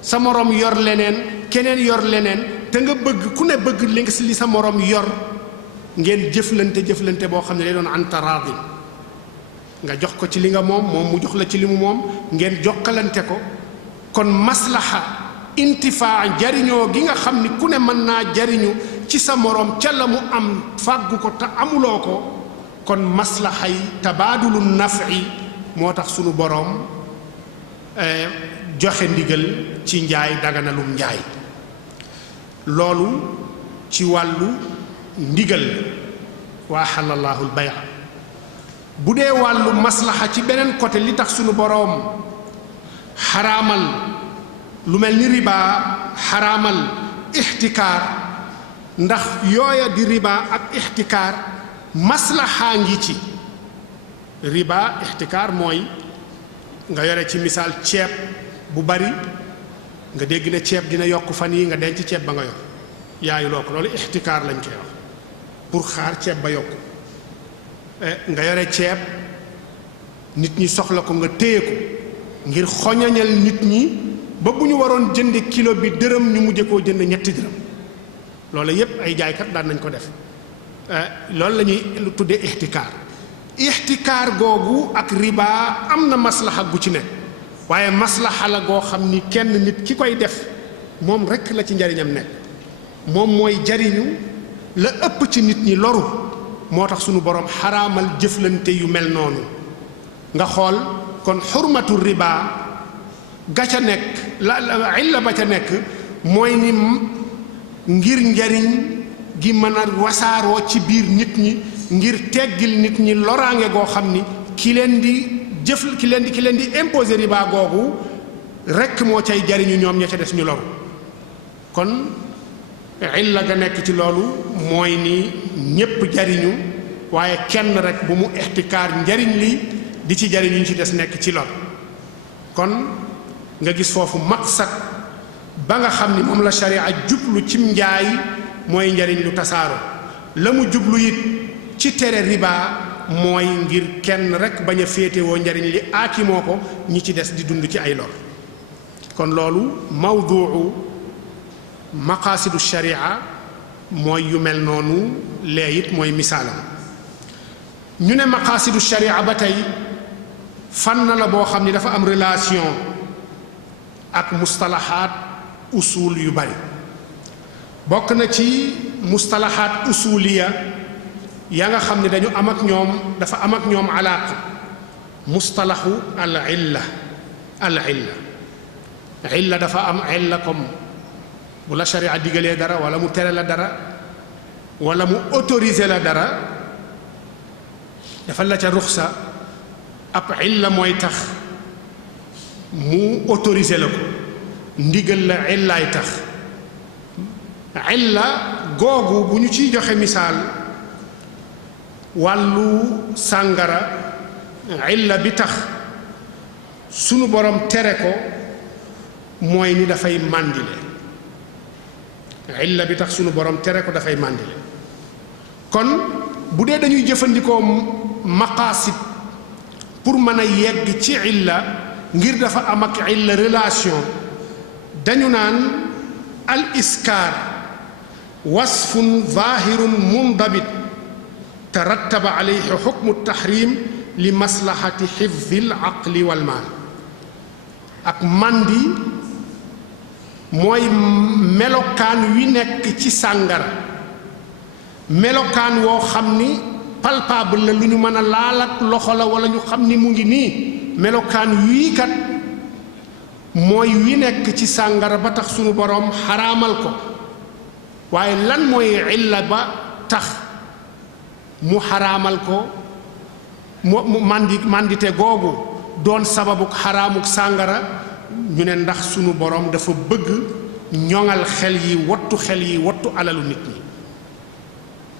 sa moroom yor leneen keneen yor leneen te nga bëgg ku ne bëgg li sa moroom yor ngeen jëflante boo xam ne day doon an taraadin nga jox ko ci li nga moom mu jox la ci li mu moom ngeen jokkalante ko kon maslaxa intifaa jariñoo gi nga xam ni ku ne mën naa jariñu ci sa moroom ca la mu am fàggu ko te amuloo ko kon maslaxay tabaadulu nafi moo tax sunu boroom joxe ndigal ci njaay daganalum njaay loolu ci wàllu ndigal wa ahallallaahu al-bay'a bu dee wàllu maslaxa ci beneen côté li tax sunu boroom xaraamal lu mel ni riba xaraamal ixtikaar ndax yooya di riba ak ixtikaar maslaxaa ngi ci riba ixtikaar mooy nga yore ci misaal ceeb bu bari nga dégg ne ceeb dina yokk fan yi nga denc ceeb ba nga yor yaayuloo ko loolu ixtikaar lañ koy wax pour xaar ceeb ba yokk nga yore ceeb nit ñi soxla ko nga téye ko ngir xoñañal nit ñi ba bu ñu waroon jënd kilo bi dërëm ñu mujje koo jënd ñetti dërëm loolu yépp ay jaaykat daan nañ ko def loolu la ñuy tudde ixtikaar ixtikaar googu ak riba am na maslaxa gu ci nekk waaye maslaxa la goo xam ni kenn nit ki koy def moom rekk la ci njariñam nekk moom mooy jariñu la ëpp ci nit ñi loru moo tax sunu borom xaraamal jëflante yu mel noonu nga xool kon xurmatu riba ga ca nekk la illa ba ca nekk mooy ni ngir njariñ gi mën a wasaaroo ci biir nit ñi ngir teggil nit ñi loraange goo xam ni ki leen di imposer riba googu rekk moo cay jariñu ñoom ña ca des ñu loru kon illa ga nekk ci loolu mooy ni ñépp jariñu waaye kenn rekk bu mu ixtikaar njariñ li di ci jariñu ñu ci des nekk ci lor kon nga gis foofu maqsad ba nga xam ni moom la sharia jublu cim njaay mooy njariñ lu tasaaro la mu jublu it ci tere riba mooy ngir kenn rekk bañ a féetewoo njariñ li aakimoo ko ñi ci des di dund ci ay lor kon loolu mawduu maqaasidu sharia mooy yu mel noonu lee it mooy misaalam ñu ne maqaasidu sharia ba tey fànn la boo xam ni dafa am relation ak mustalahaat usul yu bari bokk na ci mustalahaat usuliya ya nga xam ne dañu am ak ñoom dafa am ak ñoom alaaq mustalahu al illa dafa am illa comme bu la sharia digalee dara wala mu tere la dara wala mu autorisé la dara dafa la ca ruxsa ab illa mooy tax mu autorisé la ko ndigal la illaay tax illa googu bu ñu ciy joxe misaal wàllu sàngara illa bi tax sunu borom tere ko mooy ni dafay màndile illa bi tax sunu borom tere ko dafay màndile kon bu dee dañuy jëfandikoo maqaasid pour mën a yegg ci illa ngir dafa am ak illa relation dañu naan al iskaar wasfun zahirun mundabit tarattaba alayhi xukmu tahrim li maslahati xifdil aqli wal maal ak mandi mooy melokaan wi nekk ci sàngara melokaan woo xam ni palpable la lu ñu mën a laal ak loxo la wala ñu xam ni mu ngi nii melokaan wii kat mooy wi nekk ci sàngara ba tax sunu boroom xaraamal ko waaye lan mooy illa ba tax mu xaraamal ko mu mandite googu doon sababuk xaraamuk sàngara ñu ne ndax sunu boroom dafa bëgg ñoŋal xel yi wattu alalu nit ñi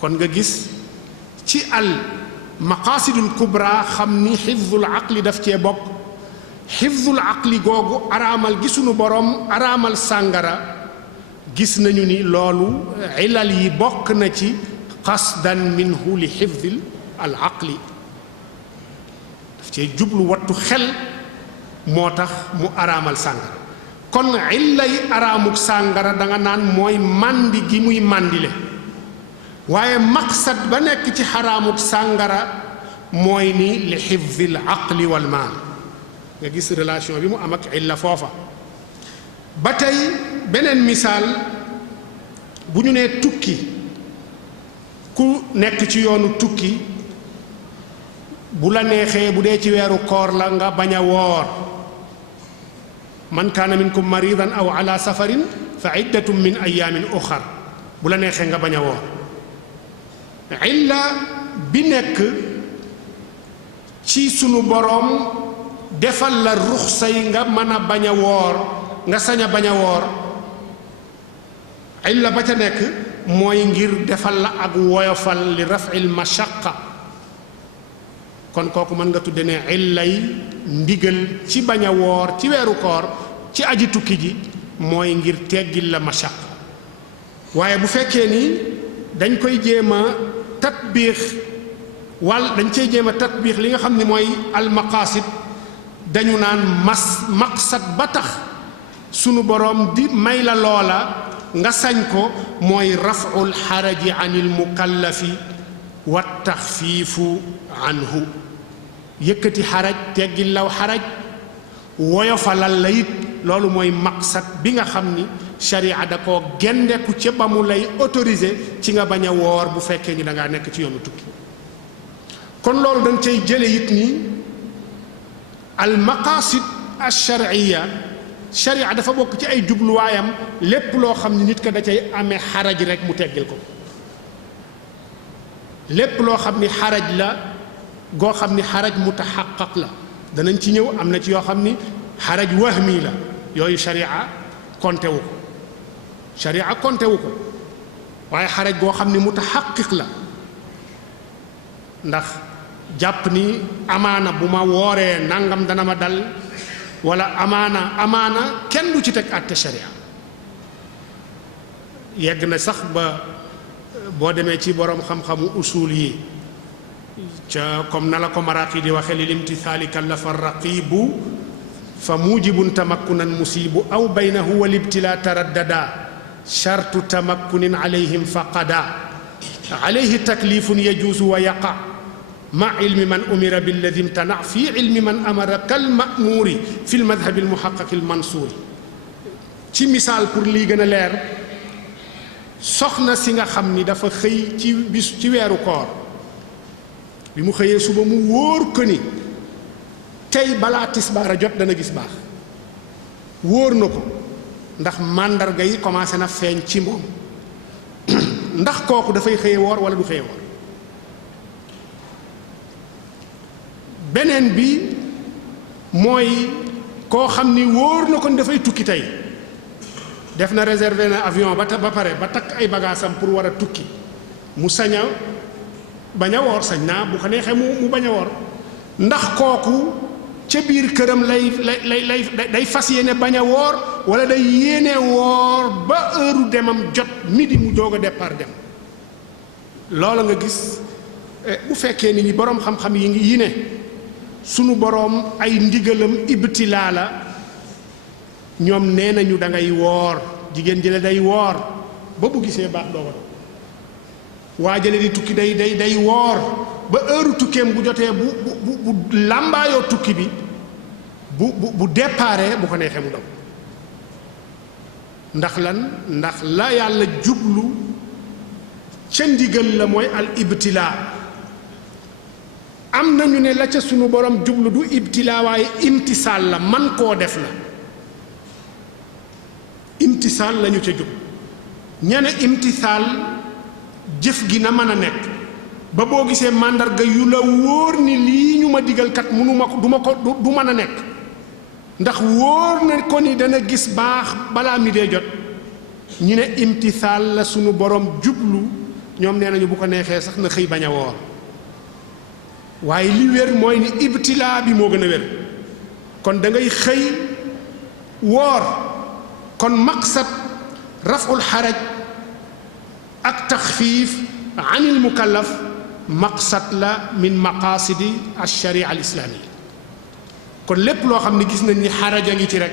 kon nga gis ci al maqaasidul kubra xam ni xifdul aqli daf cee bokk xifdul aqli googu araamal gi sunu boroom araamal sàngara gis nañu ni loolu ilal yi bokk na ci qasdan minhu li xifdil al aqli daf cee jublu wattu xel moo tax mu araamal sàngara kon illay araamuk sàngara danga naan mooy màndi gi muy màndile waaye maqsad ba nekk ci xaraamuk sàngara mooy ni li xifdil aqli wal maal nga gis relation bi mu am ak illa foofa ba tey beneen misaal bu ñu nee tukki ku nekk ci yoonu tukki bu la neexee bu dee ci weeru koor la nga bañ a woor man kaana minkum maridan aw ala safarin fa iddatum min ayaamin uxar bu la neexee nga bañ a woor illa bi nekk ci sunu boroom defal la ruxsa yi nga mën a bañ a woor nga sañ a bañ a woor illa ba ca nekk mooy ngir defal la ak woyofal li raf'il mashaqa kon kooku mën nga tudde ne illay ndigal ci bañ a woor ci weeru koor ci aji tukki ji mooy ngir teggil la mashaqa waaye bu fekkee ni dañ koy jéem a tatbiix dañ cey jéem a tatbiix li nga xam ne mooy almaqaasid dañu naan maqsad ba tax sunu boroom di may la loola nga sañ ko mooy raf'ul xaraji anil mukallafi wa taxfiifu anhu yëkkati xaraj teggil law xaraj woyofalal la it loolu mooy maqsad bi nga xam ni sharia da koo gendeku ca ba mu lay autorisé ci nga bañ a woor bu fekkee ni da ngaa nekk ci yoonu tukki kon loolu dañ cay jële it ni al maqasid al shar'iyya sharia dafa bokk ci ay jubluwaayam lépp loo xam ni nit ka da cay amee xaraj rek mu teggil ko lépp loo xam ni xaraj la goo xam ni xaraj mutaxaqaq la danañ ci ñëw am na ci yoo xam ni xaraj wahmi la yooyu sharia konte wu ko sharia konte wu ko waaye xaraj goo xam ni mutaxaqiq la ndax jàpp ni amaana bu ma wooree nangam dana ma dal wala amaana kenn du ci teg àtte sharia yegg na sax ba boo demee ci borom xam-xamu usul yi ca comme na la ko maraqi di waxe lil imtithaali kallafa raqibu fa mujibun tamakkunan musibu aw baynahu wal ibtila taraddada shartu tamakkunin alayhim faqada alayhi taklifun yajuuzu wa yaqa ma ilmi man umira billadi imtana fi ilmi man amara kal ma'muri fi l madhabi al muhaqqaq al mansuuri ci misaal pour lii gën a leer soxna si nga xam ni dafa xëy ci weeru koor bi mu xëyee suba mu wóor ko ni tey balaa tisbaar a jot dana gis baax wóor na ko ndax màndarga yi commencé na feeñ ci moom ndax kooku dafay xëye woor wala du xëye woor beneen bi mooy koo xam ni wóor na ko ni dafay tukki tey def na réservé na avion ba pare ba takk ay bagaasam pour war a tukki mu sañ a bañ a woor sañ naa bu ko neexee mu bañ a woor ndax kooku ca biir këram day fas yéene bañ a woor wala day yéene woor ba heure demam jot midi mu doog a départ dem loola nga gis bu fekkee ni ñi boroom xam-xam yi ne sunu boroom ay ndigalam ibtilaa la ñoom nee nañu da ngay woor jigéen jële day woor ba bu gisee baax dooga do waa jële di tukki day woor ba heure tukkeem bu jotee bu làmbaayoo tukki bi bu déparé bu ko neexee mu daw ndax lan ndax la yàlla jublu ca ndigal la mooy al ibtilaa am nañu ne la ca sunu borom jublu du ibtilaa waaye imtisaal la man koo def la imtisaal lañu ca jub ñene imtisaal jëf gi na mën a nekk ba boo gisee màndarga yu la wóor ni lii ñu ma digal kat mënuma ko du mën a nekk ndax wóor na ko ni dana gis baax balaa mi dee jot ñu ne imtisaal la sunu borom jublu ñoom nee nañu bu ko neexee sax na xëy bañ a woor waaye li wér mooy ni ibtilaa bi moo gën a wér kon da ngay xëy woor kon maqsad raful xaraj ak taxfiif anil mukallaf maqsad la min maqasidi alsharia al islaamia kon lépp loo xam ne gis nañ ni xaraj a ngi ci rek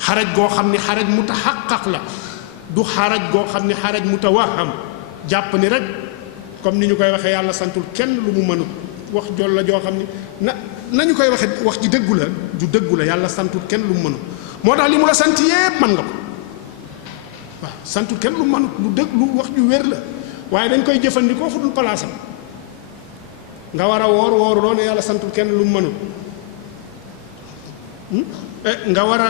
xaraj goo xam ni xaraj mutaxaqaq la du xaraj goo xam ni xaraj mutawaham jàpp ni rek comme ni ñu koy waxee yàlla santul kenn lu mu mënut wax jol la joo xam ni nañu koy waxee wax ji dëggu la ju dëggu la yàlla santul kenn lu mu mënut moo tax li mu la sant yépp mën nga ko waaw santul kenn lu mu mënut lu dëgg lu wax ju wér la waaye dañ koy jëfandikoo fu dul palaasam nga war a woor doone yàlla santul kenn lu mu mënut nga war a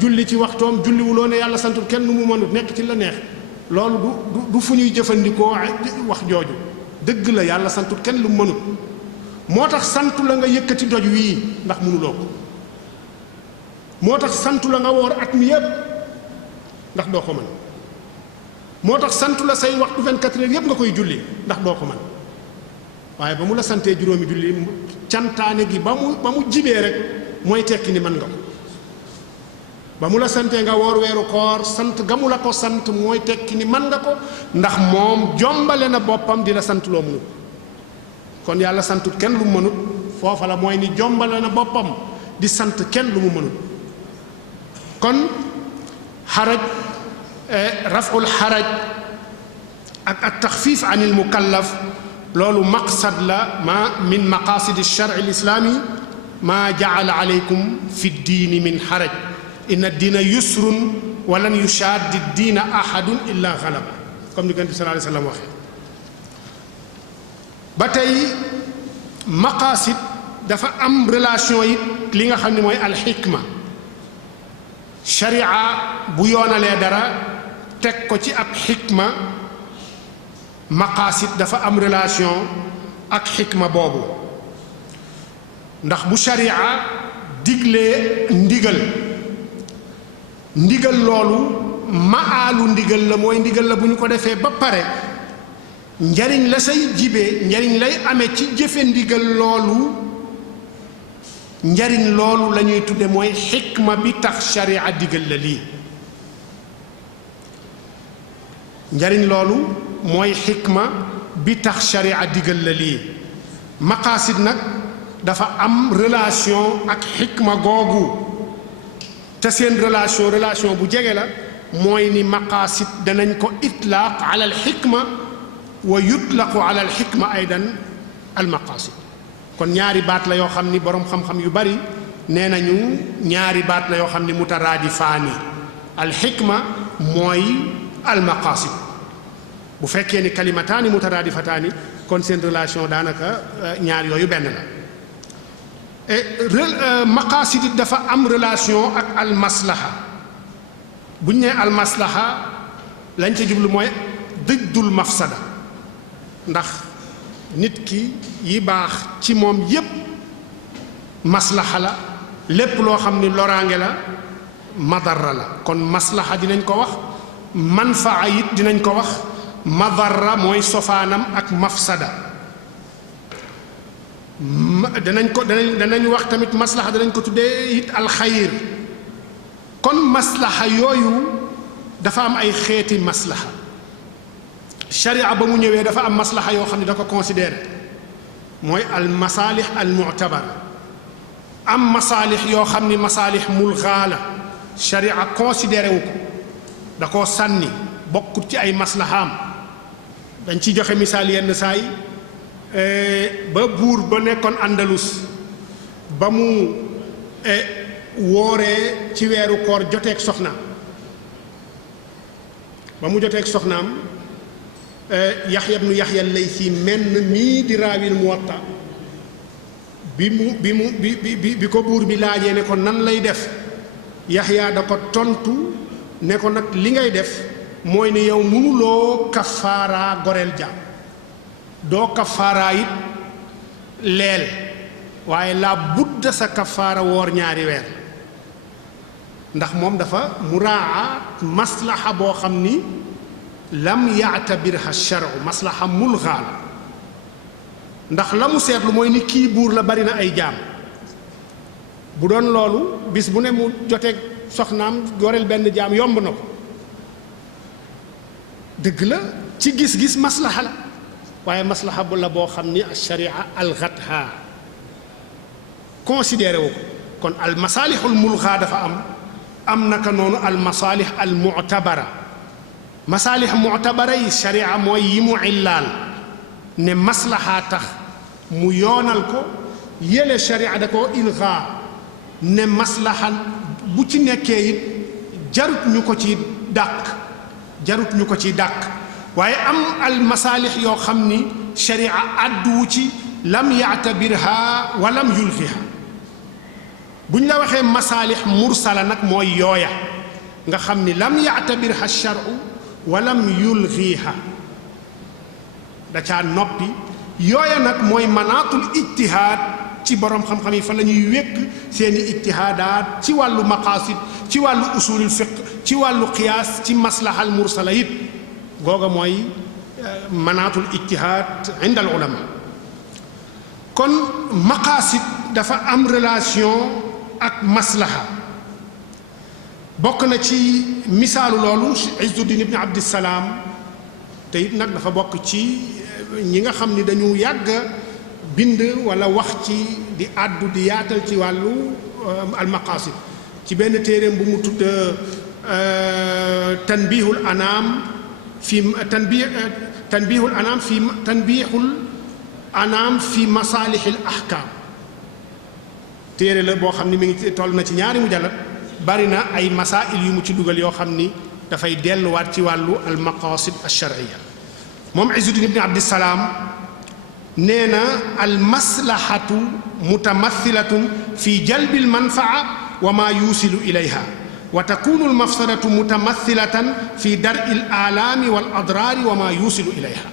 julli ci waxtoom julliwuloo ne yàlla santul kenn lu mu mënut nekk ci la neex loolu du fu ñuy jëfandikoo wax jooju dëgg la yàlla santul kenn lu mu mënut moo tax santu la nga yëkkati doj wii ndax mënuloo ko moo tax santu la nga woor at mi yépp ndax doo ko mën moo tax santu la say waxtu 24 heures yépp nga koy julli ndax doo ko mën waaye ba mu la santee juróomi julli cantaane gi ba mu jibee rek mooy tekki ni mën nga ko ba mu la santee nga woor weeru koor sant ga mu la ko sant mooy tekki ni mën nga ko ndax moom jombale na boppam di la sant loo mënut kon yàlla santut kenn lu mu mënut foofa la mooy ni jombale na boppam di sant kenn lu mu mënut kon xaraj raful xaraj ak taxfiif anil mukallaf loolu maqsad la ma min maqasid ash-shar'i al-islami ma ja'ala alaykum fi ad-din min haraj inna ad-dina yusrun wa lan yushaddi ad-dina ahadun illa ghalaba comme ni Yonent bi sallallahu alayhi wa sallam waxee. ba tey maqasid dafa am relation yi li nga xam ne mooy alxikma. sharia bu yoonalee dara teg ko ci ab xikma, maqasid dafa am relation ak xikma boobu. ndax bu sharia diglee ndigal loolu maalu ndigal la, mooy ndigal la bu ñu ko defee ba pare njariñ la say jibee, njariñ lay amee ci jëfe ndigal loolu, njariñ loolu la ñuy tudde mooy xikma bi tax sharia digal la lii. njariñ loolu mooy xikma bi tax sharia digal la lii. maqaasid nag dafa am relation ak xikma googu, te seen relation bu jege la. mooy ni maqaasid danañ ko itlaaq ala al xikma wa yutlaqu ala al xikma aydan al maqaasid. kon ñaari baat la yoo xam ni boroom xam-xam yu bari nee nañu ñaari baat la yoo xam ni mutaraadifaani. al xikma mooy al maqaasid. bu fekkee ni kalimataani mutaraadifataani kon seen relation daanaka ñaar yooyu benn la. maqaasid it dafa am relation ak al maslaha. bu ñu nee al maslaha lañ ca jublu mooy diddul mafsada. ndax nit ki yi baax ci moom yépp maslaha la, lépp loo xam ni loraange la madarra la. kon maslaha dinañ ko wax, manfaa it dinañ ko wax, madarra mooy sofaanam ak mafsada. danañ wax tamit maslaha danañ ko tuddee it alxayr. kon maslaha yooyu dafa am ay xeeti maslaha. sharia ba mu ñëwee dafa am maslaha yoo xam ne da ko considéré, mooy al masaalix al mu'tabara. am masaalix yoo xam ni masaalix mulghaa la, sharia considéré wu ko, da koo sànni, bokkut ci ay maslahaam. dañ ci joxe misaal yenn saa yi ba buur ba nekkoon Andalus ba mu wooree ci weeru koor joteeg soxnaam, Yaxya ibnu Yaxya al-Laysi menn mii di raawil Muwatta bi ko buur bi laajee ne ko nan lay def, Yaxya da ko tontu ne ko nag li ngay def mooy ne yow mënuloo kafaara goreel jaam, doo kafaara it leel, waaye laa budda sa kafaara woor ñaari weer. ndax moom dafa muraa maslaha boo xam ni lam yaatabirha shar'u, maslaha mulghaa la. ndax la mu seetlu mooy ni kii buur la bari na ay jaam, bu doon loolu bis bu ne mu joteeg soxnaam goreel benn jaam yomb na ko. dëgg la ci gis-gis maslaha la, waaye maslaha bu la boo xam ni sharia alxatha considéré wu ko. kon al masaalixul mulghaa dafa am naka noonu al masaalix al mu'tabara. masaalix mu'tabara yi sharia mooy yi mu illaal ne maslaha tax mu yoonal ko, yële sharia da koo ilghaa ne maslaha bu ci nekkee it jarut ñu ko ci dàq. waaye am al masaalix yoo xam ni sharia àdduwu ci, lam ya'tabirha wa lam yulghiha. buñ la waxee masaalix mursala nag mooy yooya nga xam ni lam ya'tabirha shar'u wa lam yulghiha, da caa noppi. yooya nag mooy manaatul ijtihaad. ci borom xam-xam yi fa la ñuy wékk seeni ijtihaadaat ci wàllu maqaasid, ci wàllu usulul fiqh, ci wàllu qiyaas, ci maslahal mursala it googa mooy manaatul ijtihaad inda al ulama. kon maqaasid dafa am relation ak maslaha. bokk na ci misaalu loolu Izzuddin ibn Abdissalaam, te it nag dafa bokk ci ñi nga xam ni dañu yàgg bind wala wax ci di àddu di yaatal ci wàllu almaqaasid. ci benn téeréem bu mu tudd tanbihul anaam fi tanbihul anaam fi masaalihil ahkaam téere la boo xam ni mi ngi toll na ci ñaari mujallad bari na ay masail yu mu ci dugal yoo xam ni dafay delluwaat ci wàllu al maqasid al shar'iyya moom Izzuddin ibn Abdissalaam nee na al maslahatu mutamathilatun fi jalbil manfaa wa ma yusilu ilayha wa takunu al mafsadatu mutamathilatan fi dar'il alaami wal adraari wa ma yusilu ilayha.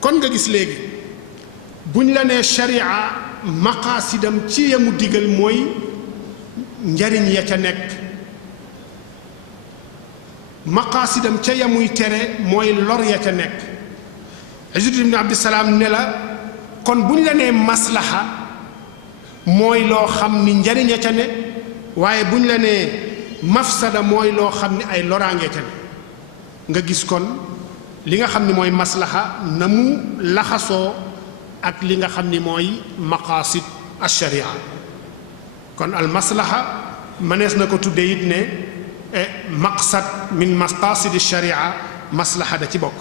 kon nga gis léegi buñ la nee sharia maqaasidam ci yamu digal mooy njariñ ya ca nekk, maqaasidam ca yamuy tere mooy lor ya ca nekk. Izzuddin ibn Abdissalaam ne la kon buñ la nee maslaha mooy loo xam ni njariñ ya ca ne, waaye buñ la nee mafsada mooy loo xam ni ay loraange ca ne. nga gis kon li nga xam ni mooy maslaha na mu laxasoo ak li nga xam ni mooy maqaasid ash-sharia. kon al maslaha mënees na ko tudde it ne maqsad min maqasid ash-sharia, maslaha da ci bokk.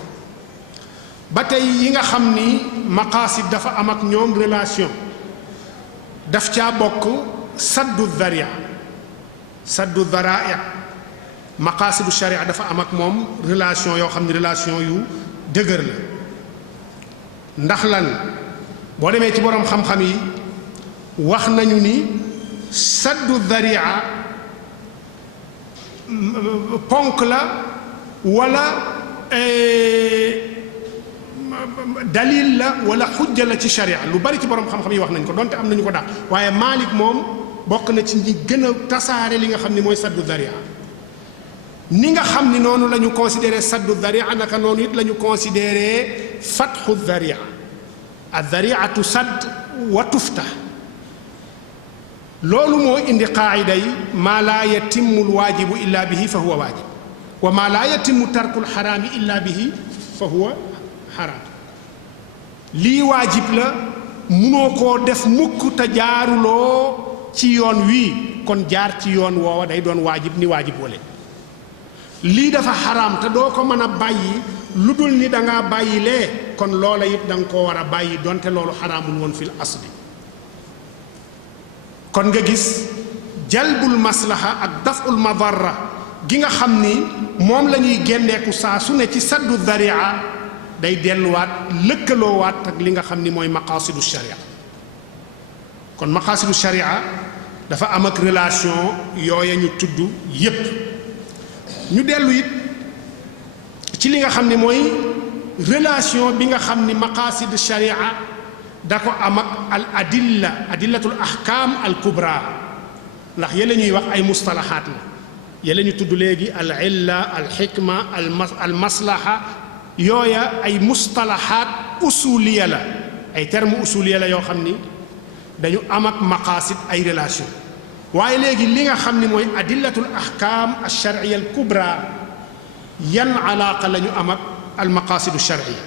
ba tey yi nga xam ni maqaasid dafa am ak ñoom relation daf caa bokk saddu dharia, saddu dhara'i. maqaasidu sharia dafa am ak moom relation yoo xam ne relation yu dëgër la. ndax lan boo demee ci boroom xam-xam yi wax nañu ni saddu dharia ponk la wala dalil la wala xujja la ci sharia. lu bari ci boroom xam-xam yi wax nañ ko donte am nañu ko daal, waaye Maalik moom bokk na ci ñi gën a tasaare li nga xam ni mooy saddu dharia. ni nga xam ni noonu la ñu considéré saddu dharia naka noonu it la ñu considéré fatxu dharia. ad-dhariatu sadd wa tuftah. loolu moo indi qaayida yi maa laa yatimmu alwaajibu illa bihi fa huwa waajib wa maa laa yatimmu tarku alxaraami illa bihi fa huwa xaraam. lii waajib la munoo koo def mukk te jaaruloo ci yoon wii, kon jaar ci yoon woowa day doon waajib ni waajib wale. lii dafa xaraam te doo ko mën a bàyyi lu dul ni da ngaa bàyyi lee, kon loola it da nga koo war a bàyyi donte loolu xaraamul woon fil asli. kon nga gis jalbul maslaha ak daful madarra gi nga xam ni moom la ñuy génneeku saa su ne ci saddu dharia day delluwaat lëkkaloowaat ak li nga xam ni mooy maqaasidu sharia. kon maqaasidu sharia dafa am ak relation yooya ñu tudd yépp. ñu dellu it ci li nga xam ni mooy relation bi nga xam ni maqaasidu sharia da ko am ak al adillatul ahkaam al kubra. ndax yéla ñuy wax ay mustalahaat la, yéla ñu tudd léegi al illa al xikma al maslaha, yooya ay mustalahaat usuliya la, ay terme usuliya la yoo xam ni dañu am ak maqaasid ay relation. waaye léegi li nga xam ni mooy adillatul ahkaam al shar'iyya al kubra, yan alaaqa la ñu am ak al maqaasidu shar'iyya.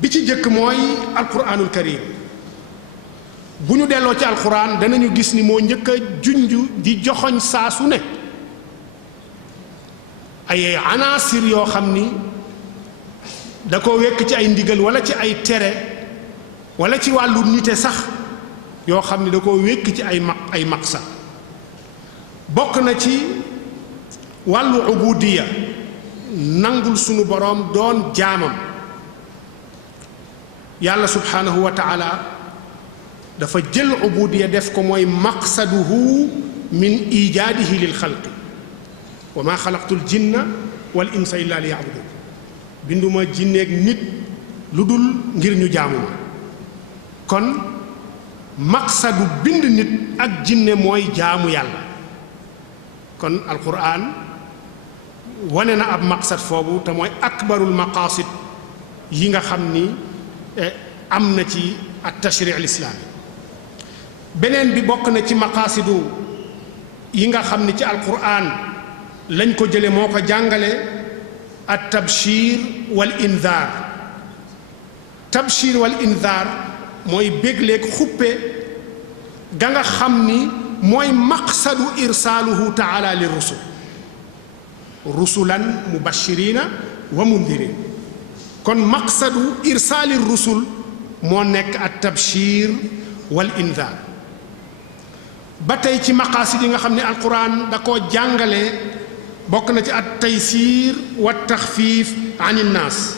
bi ci jëkk mooy alquranul karim. bu ñu delloo ci alquran danañu gis ni moo njëkk a junj di joxoñ saa su ne ay anaasir yoo xam ni da ko wekk ci ay ndigal wala ci ay tere wala ci wàllu nite sax yoo xam ni da ko wekk ci ay maqsad. bokk na ci wàllu ubudiya, nangul sunu boroom doon jaamam. yàlla subhanahu wa taala dafa jël ubudiya def ko mooy maqsaduhu min ijaadihi lil xalqi wa ma xalaqtul jinna wal insa illa li yabudun. binduma jinneeg nit lu dul ngir ñu jaamu ma. kon maqsadu bind nit ak jinne mooy jaamu yàlla. kon alquran wane na ab maqsad foofu te mooy akbarul maqasid yi nga xam ni am na ci at tashri' al islami. beneen bi bokk na ci maqaasidu yi nga xam ni ci alquran lañ ko jële moo ko jàngale at tabshir wal inzaar. tabshir wal inzaar mooy bégleeg xuppe ga nga xam ni mooy maqsadu irsaaluhu taala li rusul rusulan mubashirina wa mundirin. kon maqsadu irsaali rusul moo nekk at tabshir wal inzaar. ba tey ci maqaasid yi nga xam ne alquran da koo jàngale bokk na ci at taysir wa taxfiif an innaas,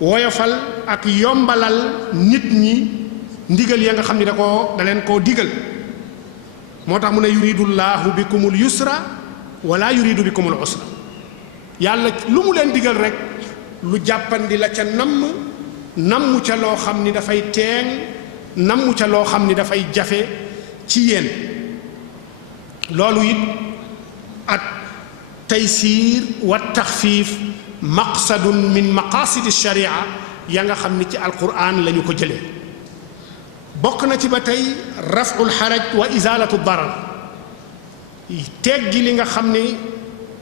woyofal ak yombalal nit ñi ndigal ya nga xam ne da leen koo digal. moo tax mu ne yuridu llaahu bikumul yusra wala yuridu bikumul usra. yàlla lu mu leen digal rek lu jàppandi la ca namm ca loo xam ni dafay teeng, namm ca loo xam ni dafay jafe ci yéen. loolu it at taysir wa taxfiif maqsadun min maqasidi sharia ya nga xam ni ci alquran lañu ko jëlee. bokk na ci ba tey raful xaraj wa izalatu darar, teggi li nga xam ni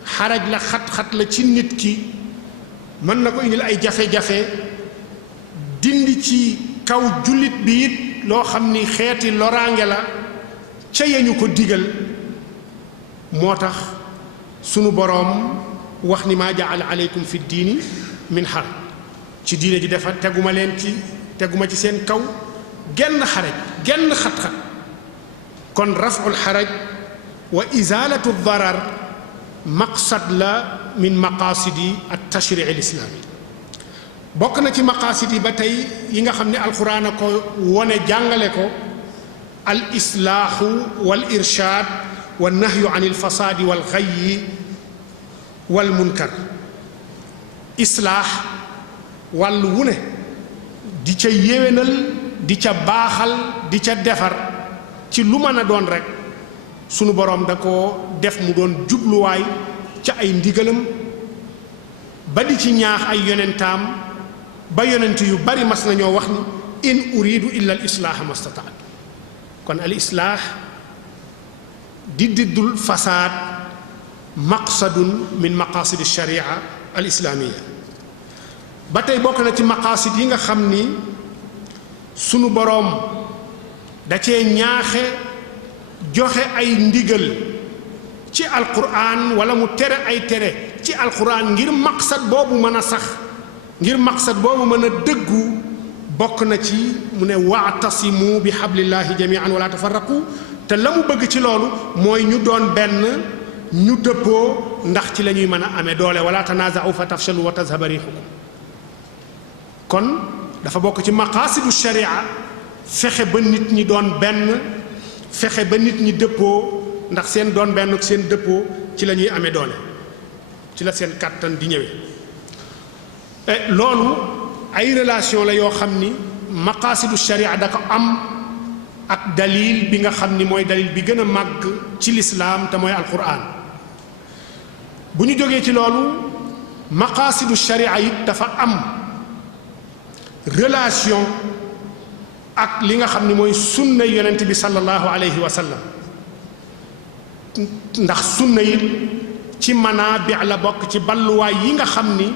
xaraj la, xat-xat la ci nit ki, mën na ko indil ay jafe-jafe, dindi ci kaw jullit bi it loo xam ni xeeti loraange la ca yeñu ko digal. moo tax sunu boroom wax ni maa jaala aleykum fi diini min xaraj, ci diine ji dafa teguma ci seen kaw genn xaraj, genn xat-xat. kon raful xaraj wa izalatu darar maqsad la min maqasidi at tashrii al islami. bokk na ci maqasid yi ba tey yi nga xam ne alquran a ko wone jàngale ko al islaahu wal irshaad wa nahyu an il fasaadi wal xayyi wal munkar. islaax wàllu wu ne di ca yéwénal, di ca baaxal, di ca defar ci lu mën a doon rek sunu boroom da ko def mu doon jubluwaay ca ay ndigalam, ba di ci ñaax ay yonentaam, ba yonent yu bari mas nañoo wax ni in uridu illa al islaaha mastataat. kon al islaax di diddul fasaad maqsadun min maqasid sharia al islaamiya. ba tey bokk na ci maqasid yi nga xam ni sunu boroom da cee ñaaxe joxe ay ndigal ci alquran wala mu tere ay tere ci alquran ngir maqsad boobu mën a sax, ngir maqsad boobu mën a dëggu. bokk na ci mu ne wa'tasimu bi hablillahi jami'an wala tafarraqu, te la mu bëgg ci loolu mooy ñu doon benn, ñu dëppoo, ndax ci la ñuy mën a amee doole. wala tanaza'u fa tafshalu wa tazhaba rihukum. kon dafa bokk ci maqaasidu sharia fexe ba nit ñi doon benn, fexe ba nit ñi dëppoo, ndax seen doon benn ak seen dëppoo ci la ñuy amee doole, ci la seen kàttan di ñëwee. loolu ay relation la yoo xam ni maqaasidu sharia da ko am ak dalil bi nga xam ni mooy dalil bi gën a màgg ci lislaam te mooy alquran. bu ñu jógee ci loolu maqaasidu sharia it dafa am relation ak li nga xam ni mooy sunna yonent bi sallallahu alayhi wa sallam, ndax sunna yi ci manaabi la bokk, ci balluwaay yi nga xam ni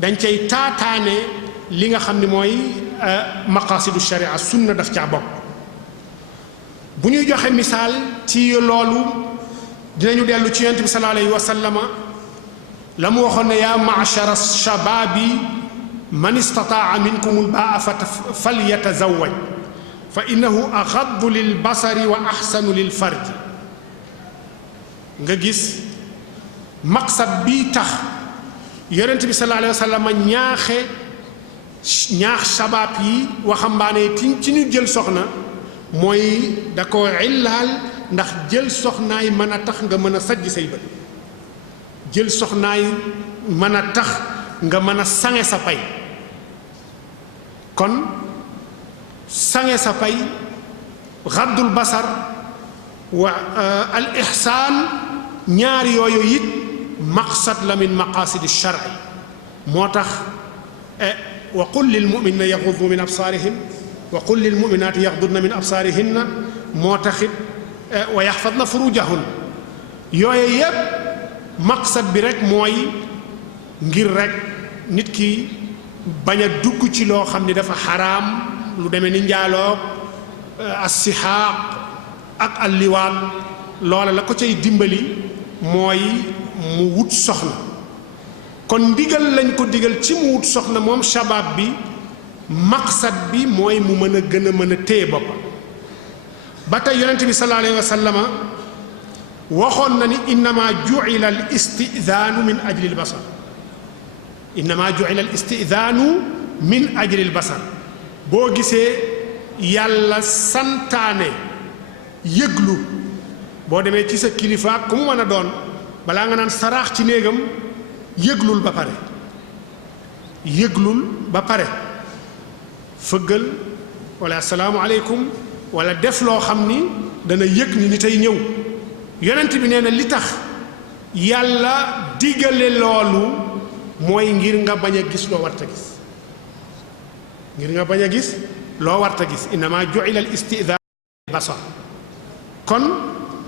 dañ cay taataane li nga xam ni mooy maqaasidu sharia. sunna daf caa bokk. bu ñuy joxe misaal ci loolu dinañu dellu ci yonent bi sallallahu alayhi wa sallama la mu waxoon ne yaa ma'shara shabaabi man istataa minkumul baa falyatazawwaj fa innahu aghaddu lil basari wa ahsanu lil farji. nga gis maqsad bii tax yonent bi sallallahu alayhi wa sallam ñaax shabaab yi, waxambaane ci ñu jël soxna, mooy da ko illaal ndax jël soxnaay mën a tax nga mën a sajj say bët, jël soxnaay mën a tax nga mën a sange sa pay. kon sange sa pay, xaddul basar wa al ihsaan, ñaar yooyu it maqsad la min maqaasidi shar'i. moo tax wa qul lil mu'minina yaghuddu min absaarihim wa qul lil mu'minaati yaghdudna min absaarihinna, moo taxit wa yaxfadna furujahun. yooyu yépp maqsad bi rek mooy ngir rek nit ki bañ a dugg ci loo xam ni dafa xaraam, lu demee ni njaaloo, as-sixaaq ak alliwaat. loola la ko cay dimbali mooy mu wut soxna. kon ndigal lañ ko digal ci mu wut soxna moom shabaab bi maqsad bi mooy mu mën a gën a mën a téye boppam ba tey yonent bi sallallahu alayhi wa sallama waxoon na ni innama ju'ila al istidaanu min ajli al basar innama ju'ila al istidaanu min ajli al basar boo gisee yàlla santaane yëglu boo demee ci sa kilifa ku mu mën a doon balaa nga naan saraax ci néegam yëglul ba pare yëglul ba pare fëggal wala asalaamu aleykum wala def loo xam ni dana yëg ni tey ñëw yonent bi nee na li tax yàlla digale loolu mooy ngir nga bañ a gis loo warta gis ngir nga bañ a gis loo warta gis innama ju'ila al istidaan basar kon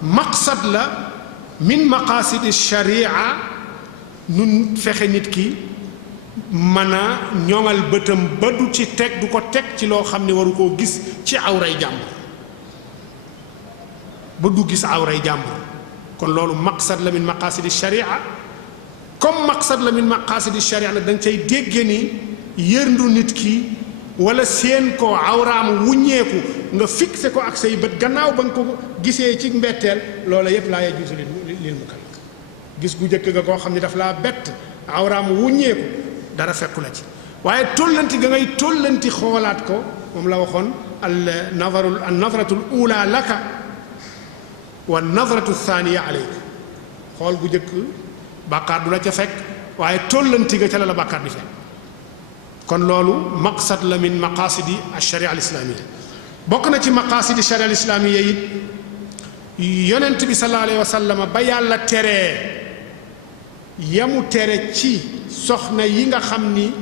maqsad la min maqasid sharia nun fexe nit ki mën a ñoŋal bëtam ba du ci teg du ko teg ci loo xam ne waru koo gis ci awray jàmbur ba du gis awray jàmbur kon loolu maqsad la min maqasid sharia comme maqsad la min maqasid sharia nag da nga cay dégge ni yërndu nit ki wala seen ko awraam wuññeeku nga fixé ko ak say bët gannaaw ba nga ko gisee ci mbetteel loola yépp laa yajuuzu lil mukallaf gis gu jëkk ga koo xam ne daf laa bett awraam wuññeeku dara fekku la ci waaye tollanti ga ngay tollanti xoolaat ko moom la waxoon al nadratu al ula laka wa nadratu thaniya alayka xool gu jëkk bàkkaar du la ca fekk waaye tollanti ga ca la bàkkaar di fekk kon loolu maqsad la min maqasidi alsharia alislamiya bokk na ci maqasidi sharia alislamiya it yonent bi sallallahu alayhi wa sallam ba yàlla teree yamu tere ci soxna yi nga xam ni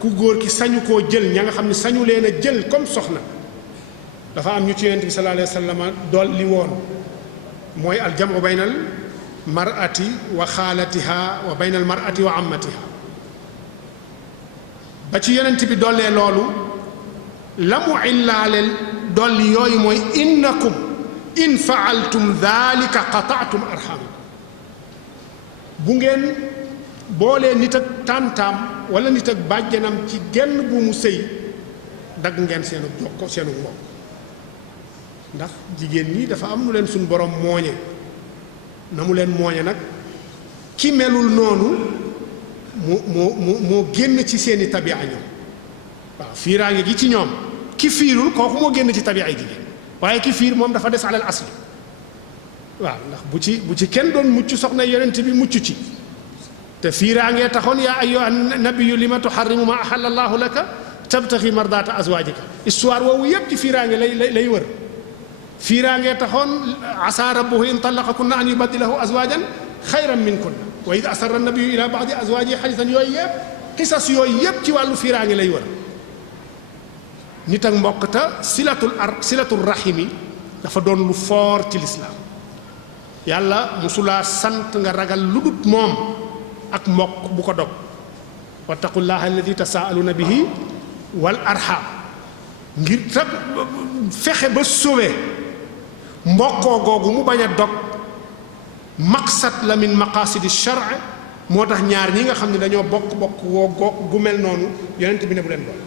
ku góor ki sañu koo jël ña nga xam ni sañu leen a jël comme soxna dafa am ñu ci yonent bi sallallahu alayhi wa sallam dolli woon mooy aljamu baynal mar'ati wa xaalatiha wa baynal mar'ati wa ammatiha ba ci yonent bi dollee loolu la mu illaaleel dolli yooyu mooy innakum in faaltum dalika qata'tum arhamakum bu ngeen boolee nit ak tàntaam wala nit ak bàjjanam ci genn bu mu sëy dagg ngeen seenu jokko seenu mbokk ndax jigéen ñi dafa am nu leen suñ borom mooñe na mu leen mooñe nag ki melul noonu moo génn ci seeni tabia ñoom waaw fiiraange gi ci ñoom ki fiirul kooku moo génn ci tabia ay jigéen waaye ki fiir moom dafa des alal asli waaw ndax bu ci kenn doon mucc soxna yonent bi mucc ci te fiiraangee taxoon yaa ayyuha nabiyyu lima tuharrimu ma ahalla allahu laka tabtaxi mardata azwajika histoire woowu yépp ci fiiraange lay wër fiiraangee taxoon asa rabbuhu in talaqakunna an yubaddilahu azwajan xayran minkunna wa id asarra nabiyu ila baadi azwaaji xadisan yooyu yëpp xisas yooyu yëpp ci wàllu fiiraange lay wër nit ak mbokk te silatul rahimi dafa doon lu foor ci lislaam yàlla musulaa sant nga ragal lu dut moom ak mbokk bu ko dog wattaqullaha alladi tasaaluna bihi wal arham ngir ta fexe ba sauver mbokkoo googu mu bañ a dog maqsad la min maqasidi shar' moo tax ñaar ñi nga xam ne dañoo bokk woo gu mel noonu yonent bi ne bu leen doon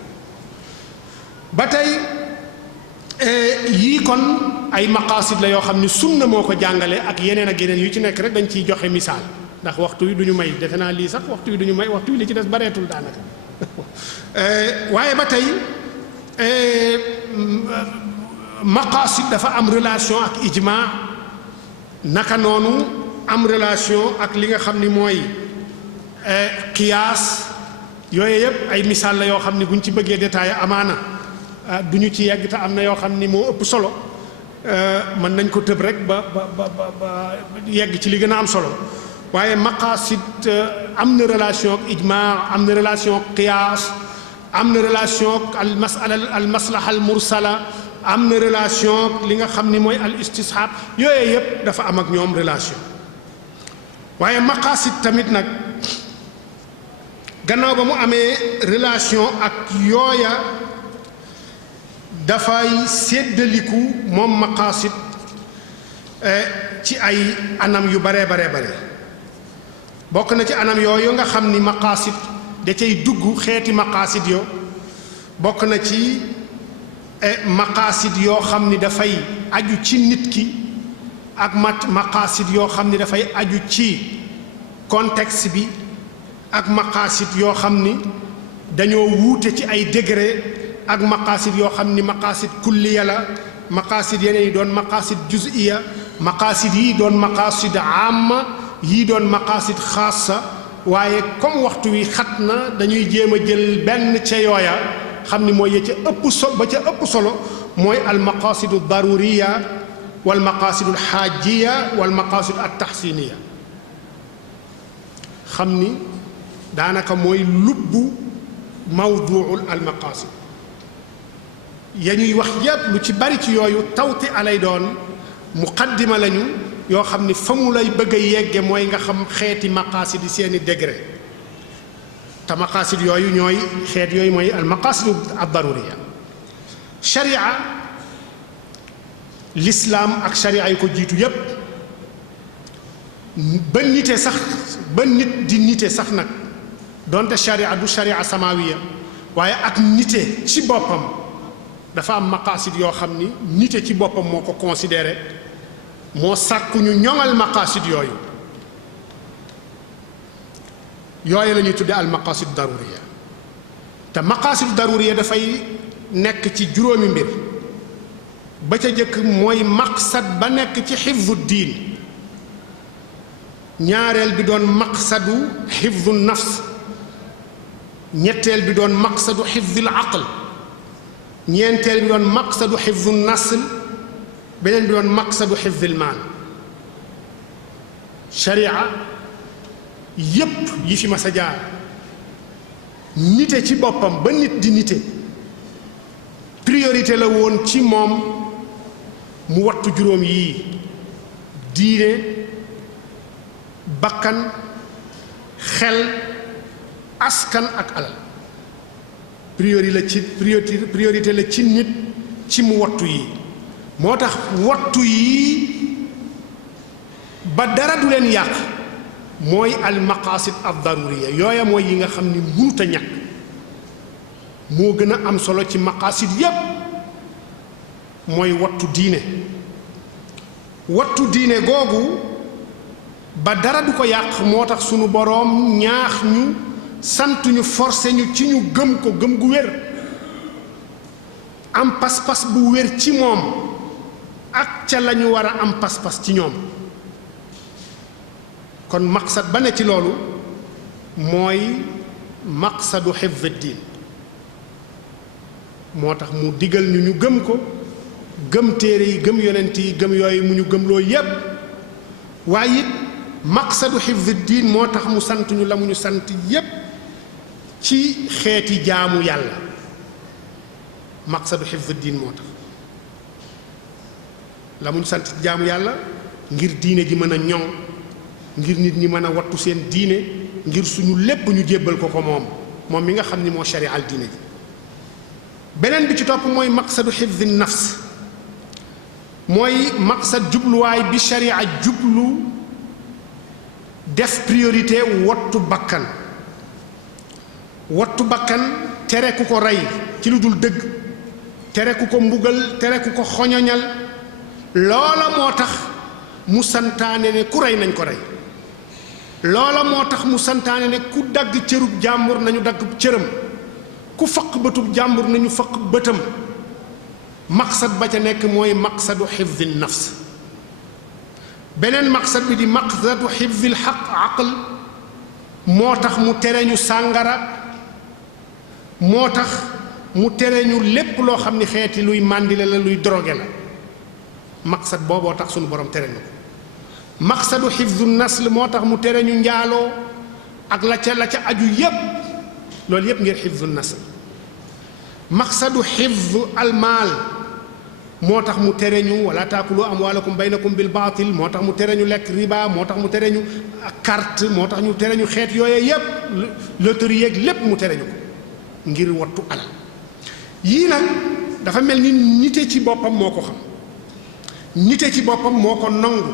ba tey yii kon ay maqasid la yoo xam ni sunna moo ko jàngale ak yeneen yu ci nekk rek dañ ciy joxe misaal ndax waxtu wi duñu may defe naa lii sax waxtu wi duñu may waxtu wi li ci des bareetul daanaka waaye ba tey maqasid dafa am relation ak ijma naka noonu am relation ak li nga xam ni mooy qiyaas yooyu yëpp ay misaal la yoo xam ni buñ ci bëggee détaillé amaana duñu ci yegg te am na yoo xam ni moo ëpp solo mën nañ ko tëb rek ba yegg ci li gën a am solo waaye maqasid am na relation ak ijma am na relation ak qiyaas am na relation ak al maslaha al mursala am na relation ak li nga xam ni mooy al istishaab yooyu yëpp dafa am ak ñoom relation waaye maqasid tamit nag gannaaw ba mu amee relation ak yooya dafay séddaliku moom maqasid ci ay anam yu bare bokk na ci anam yooyu nga xam ni maqasid da cay dugg xeeti maqasid yo bokk na ci maqaasid yoo xam ni dafay aju ci nit ki ak maqaasid yoo xam ni dafay aju ci contexte bi ak maqaasid yoo xam ni dañoo wuute ci ay degré ak maqaasid yoo xam ni maqaasid kulliya la maqaasid yeneen yi doon maqaasid juz'iya maqaasid yi doon maqaasid amma yii doon maqaasid xaasa waaye comme waxtu wi xat na dañuy jéem a jël benn ca yooya xam ni mooy ca ëpp solo mooy al maqaasidu daruriya wal maqaasidu alxaajiya wal maqaasidu altaxsiniya xam ni daanaka mooy lubbu mawduul al maqaasid ya ñuy wax yépp lu ci bari ci yooyu tawti alay doon muqaddima lañu yoo xam ni fa mu lay bëgg a yegge mooy nga xam xeeti maqaasid yi seeni degré te maqaasid yooyu ñooy xeet yooyu mooy al maqaasidu ad daruriya sharia lislaam ak sharia yi ko jiitu yépp ba nit di nite sax nag donte sharia du sharia samawiya waaye ak nite ci boppam dafa am maqaasid yoo xam ni nite ci boppam moo ko considéré moo sàkku ñu ñoŋal maqaasid yooyu la ñuy tudde al maqaasid daruriya te maqaasid daruriya dafay nekk ci juróomi mbir ba ca jëkk mooy maqsad ba nekk ci xifdu diin ñaareel bi doon maqsadu xifdu nafs ñetteel bi doon maqsadu xifdil aql ñeenteel bi doon maqsadu xifdu nasl beneen bi doon maqsadu xifdil maal sharia yépp yi fi mas a jaar nite ci boppam ba nit di nite priorité la woon ci moom mu wattu juróom yii diine bakkan xel askan ak alal priorité la ci nit ci mu wattu yi moo tax wattu yi ba dara du leen yàq mooy al maqaasid ad daruriya yooya mooy yi nga xam ni mënut a ñàkk moo gën a am solo ci maqaasid yépp mooy wattu diine googu ba dara du ko yàq moo tax sunu boroom ñaax ñu sant ñu forcé ñu ci ñu gëm ko gëm gu wér am pas-pas bu wér ci moom ak ca la ñu war a am pas-pas ci ñoom kon maqsad ba ne ci loolu mooy maqsadu xifd diin moo tax mu digal ñu gëm ko gëm téere yi gëm yonent yi gëm yooyu mu ñu gëm loo yépp waaye it maqsadu xifd diin moo tax mu sant ñu la mu ñu sant yépp ci xeeti jaamu yàlla maqsadu xifd diin moo tax la mu ñu sant jaamu yàlla ngir diine ji mën a ñoŋ ngir nit ñi mën a wattu seen diine ngir suñu lépp ñu jébbal ko moom mi nga xam ni moo shari'al diine ji beneen bi ci topp mooy maqsadu xifdi nafs mooy maqsad jubluwaay bi sharia jublu def priorité wattu bakkan tere ku ko rey ci lu dul dëgg tere ku ko mbugal tere ku ko xoñoñal loola moo tax mu santaane ne ku rey nañ ko rey loola moo tax mu santaane ne ku dagg cërub jàmbur nañu dagg cëram ku faq bëtub jàmbur nañu faq bëtam maqsad ba ca nekk mooy maqsadu xifdi nafs beneen maqsad bi di maqsadu xifdil aql moo tax mu tere ñu sàngara moo tax mu tere ñu lépp loo xam ni xeeti luy màndile la luy drogué la maqsad booboo tax sunu borom tere ñu ko maqsadu xifdu nasl moo tax mu tere ñu njaaloo ak la ca aju yépp loolu yépp ngir xifdu nasl maqsadu xifdu almaal moo tax mu tere ñu wala taakulu amwaalakum baynakum bil baatil moo tax mu tere ñu lekk riba moo tax mu tere ñu carte moo tax ñu tere ñu xeet yooye yépp loterie yeeg lépp mu tere ñu ko ngir wattu alal yii nag dafa mel ni nite ci boppam moo ko xam nite ci boppam moo ko nangu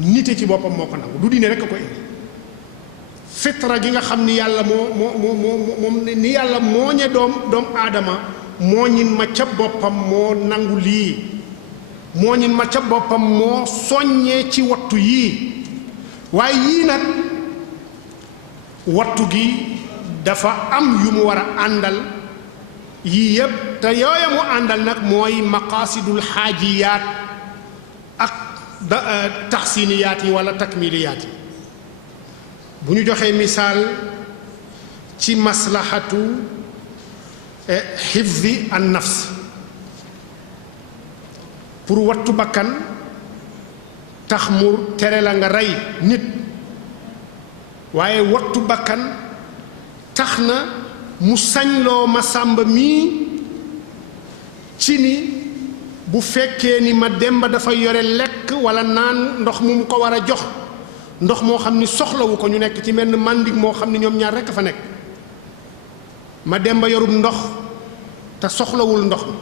nite ci boppam moo ko nangu du diine rek a ko indi fitra gi nga xam ni yàlla moom ni yàlla mooñe doom aadama mooñin ma ca boppam moo nangu lii mooñin ma ca boppam moo soññee ci wattu yii waaye yii nag wattu gi dafa am yu mu war a àndal yii yépp te yooya mu àndal nag mooy maqaasidul xaajiyaat ak taxsiniyaat yi wala takmiliyaat yi bu ñu joxee misaal ci maslahatu xifdi an nafs pour wattu bakkan tax mu tere la nga rey nit waaye wattu bakkan tax na mu sañloo ma sàmba mii ci ni bu fekkee ni ma demba dafa yore lekk wala naan ndox mu ko war a jox ndox moo xam ni soxlawu ko ñu nekk ci menn màndik moo xam ni ñoom ñaar rekk a fa nekk ma demba yorub ndox te soxlawul ndox mi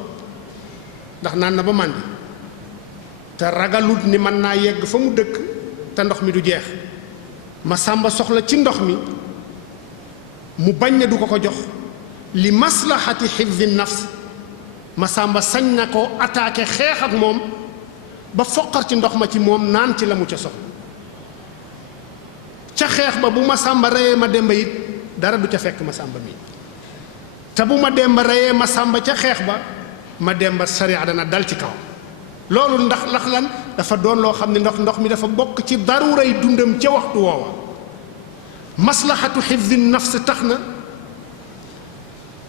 ndax naan na ba màndi te ragalut ni mën naa yegg fa mu dëkk te ndox mi du jeex ma sàmba soxla ci ndox mi mu bañ ne du ko ko jox li maslahati xifdi nafs ma sàmba sañ na ko attaqué xeex ak moom ba foqar ci ndox ma ci moom naan ci la mu ca soxla ca xeex ba bu ma sàmba reyee ma demba it dara du ca fekk ma sàmba mi te bu ma demba reyee ma sàmba ca xeex ba ma demba sariya dana dal ci kaw loolu ndax lan dafa doon loo xam ne ndox mi dafa bokk ci daruuray dundam ca waxtu woowa maslahatu xifdi nafs tax na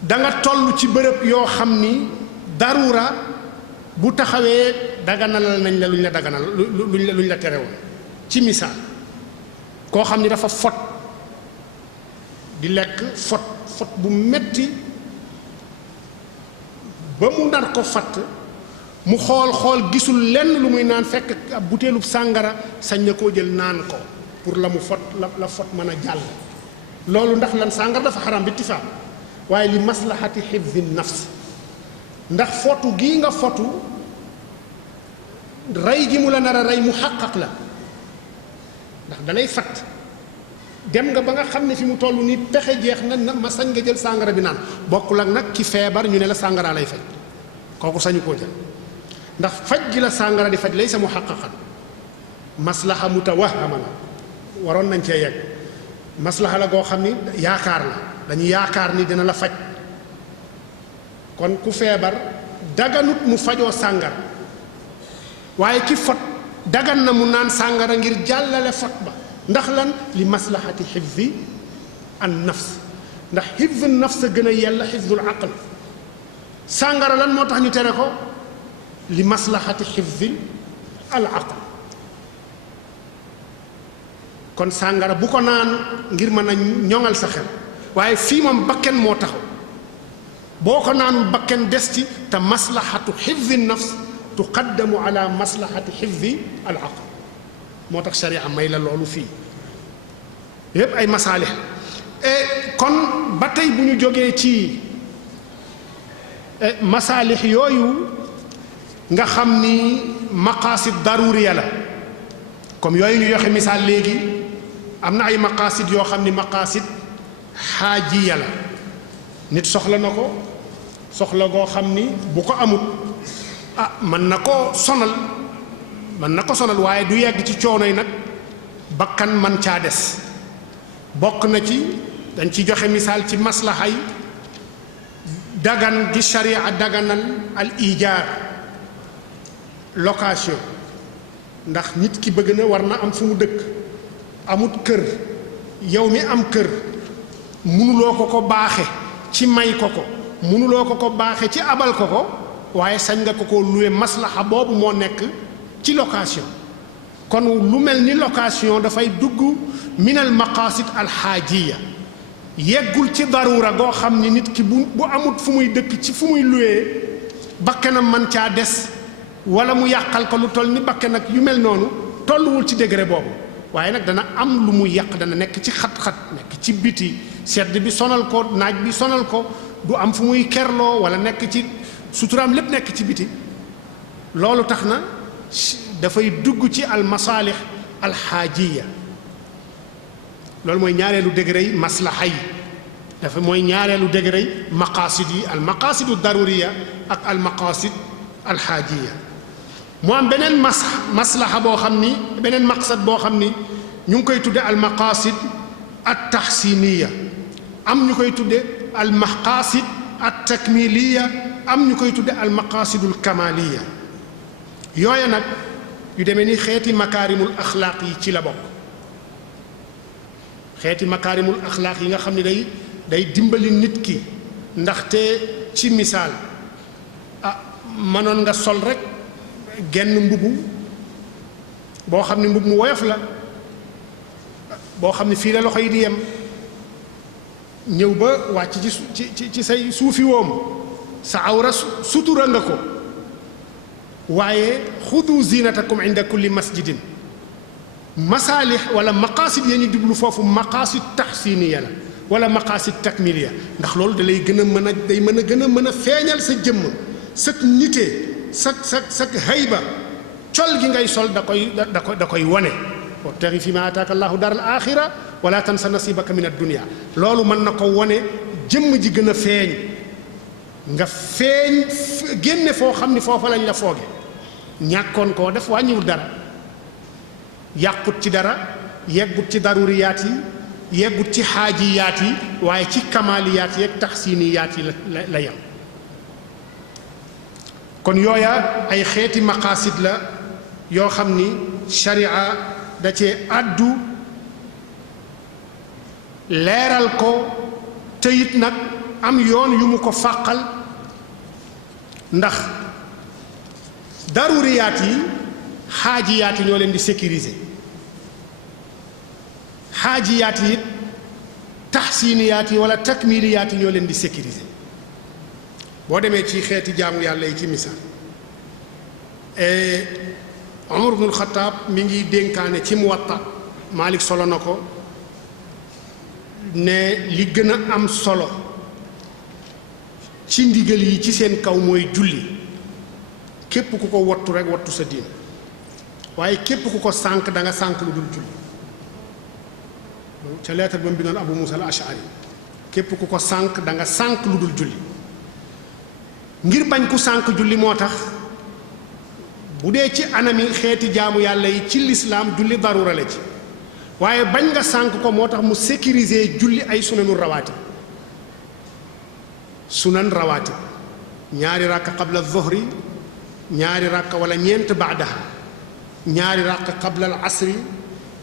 da nga toll ci bërëb yoo xam ni daruura bu taxawee daganalal nañ la luñ la daganal luñ la terewoon ci misaal koo xam ni dafa fot di lekk fot bu metti ba mu nar ko fatt mu xool gisul lenn lu muy naan fekk ab butéelub sàngara sañ na koo jël naan ko pour la mu fot la fot mën a jàll loolu ndax lan sàngara dafa xaram bi ittifaaq waaye li maslahati xifdi nafs ndax fotu gii nga fotu rey gi mu la nar a rey mu xàqaq la ndax dalay fatt dem nga ba nga xam ne fi mu toll ni pexe jeex na ma sañ nga jël sàngara bi naan bokkul ak nag ki feebar ñu ne la sàngara lay faj kooku sañu koo jël ndax faj gi la sàngara di faj lay sa mu xàqaqan maslaha mutawahama la waroon nañ cee yegg maslaha la goo xam ni yaakaar la dañu yaakaar ni dina la faj kon ku feebar daganut mu fajoo sàngara waaye ki fot dagan na mu naan sàngara ngir jàllale fot ba ndax lan li maslahati xifdi an nafs ndax xifdu nafs gën a yella xifdul aql sàngara lan moo tax ñu tere ko li maslahati xifdi al aql kon sàngara bu ko naan ngir mën a ñoŋal sa xel waaye fii moom bakken moo taxaw boo ko naanul bakken des ci te maslahatu xifdi nafs tuqaddamu ala maslahati xifdi al aql moo tax sharia may la loolu fii yépp ay masaalix kon ba tey bu ñu jógee ci masaalix yooyu nga xam ni maqaasid daruriya la comme yooyu ñu joxe misaal léegi am na ay maqaasid yoo xam ni maqaasid xaajiya la nit soxla na ko soxla goo xam ni bu ko amut mën na ko sonal waaye du yegg ci coono yi nag bakkan man caa des bokk na ci dañ ci joxe misaal ci maslahay dagan gi sharia daganal al ijaar location ndax nit ki bëgg na war na am fu mu dëkk amut kër yow mi am kër mënuloo ko baaxe ci may ko mënuloo ko baaxe ci abal ko waaye sañ nga ko luwe maslaha boobu moo nekk ci location kon lu mel ni location dafay dugg minal maqasid alxaajiya yeggul ci darura goo xam ni nit ki bu amut fu muy dëkk ci fu muy luwee bakkanam man caa des wala mu yàqal ko lu toll ni bakkan ak yu mel noonu tolluwul ci degré boobu waaye nag dana am lu muy yàq dana nekk ci xat-xat nekk ci biti sedd bi sonal ko naaj bi sonal ko du am fu muy kerloo wala nekk ci suturaam lépp nekk ci biti loolu tax na dafay dugg ci al masaalix al xaajiya loolu mooy ñaareelu degré yi maslaha yi dafa mooy ñaareelu degré yi maqasid yi al maqasidu daruriya ak al maqasid al xaajiya mu am beneen maslaha boo xam ni beneen maqsad boo xam ni ñu ngi koy tudde al maqasid at taxsiniya am ñu koy tudde al maqasid at takmiliya am ñu koy tudde al maqasidul kamaliya yooya nag yu demee ni xeeti makaarimul axlaaq yi ci la bokk xeeti makaarimul axlaaq yi nga xam ne day dimbali nit ki ndaxte ci misaal mënoon nga sol rek genn mbubu boo xam ne mbub mu woyof la boo xam ne fii la loxo yi di yem ñëw ba wàcc ci say suufi woom sa awra sutura nga ko waaye xudu zinatakum inda kulli masjidin masaalix wala maqaasid ya ñu dublu foofu maqaasid taxsiniya la wala maqaasid takmiliya ndax loolu da lay gën a mën a day mën a gën a mën a feeñal sa jëmm sak nitee sak hayba col gi ngay sol da koy wone wabtaxi fi ma ataaka allahu daral axira wala tansa nasibaka min addunia loolu mën na ko wone jëmm ji gën a feeñ nga feeñ génne foo xam ni foofa lañ la fooge ñàkkoon koo def wàññiwul dara yàqut ci dara yeggut ci daruriyaat yi yeggut ci xaajiyaat yi waaye ci kamaliyaat yi ak taxsiniyaat yi la yem kon yooya ay xeeti maqaasid la yoo xam ni sharia da cee àddu leeral ko te it nag am yoon yu mu ko fàqal ndax daruriyaat yi xaajiyaat yi ñoo leen di sécuriser xaajiyaat yi it taxsiniyaat yi wala takmiliyaat yi ñoo leen di sécuriser boo demee ci xeeti jaamu yàlla yi ci misaal Umar ibnul Xattaab mi ngi dénkaane ci Muwatta Maalik solo na ko ne li gën a am solo ci ndigal yi ci seen kaw mooy julli képp ku ko wattu rek wattu sa diin waaye képp ku ko sànq da nga sànq lu dul julli ca leetar ba mu bindoon Abu Musa al Ashari képp ku ko sànq da nga sànq lu dul julli ngir bañ ku sànq julli moo tax bu dee ci anami xeeti jaamu yàlla yi ci lislaam julli darura la ci waaye bañ nga sànq ko moo tax mu sécuriser julli ay sunanu rawaatib sunan rawaatib ñaari ràkk qabla zuhri ñaari ràkk wala ñeent baadaha ñaari ràkk qabla al asri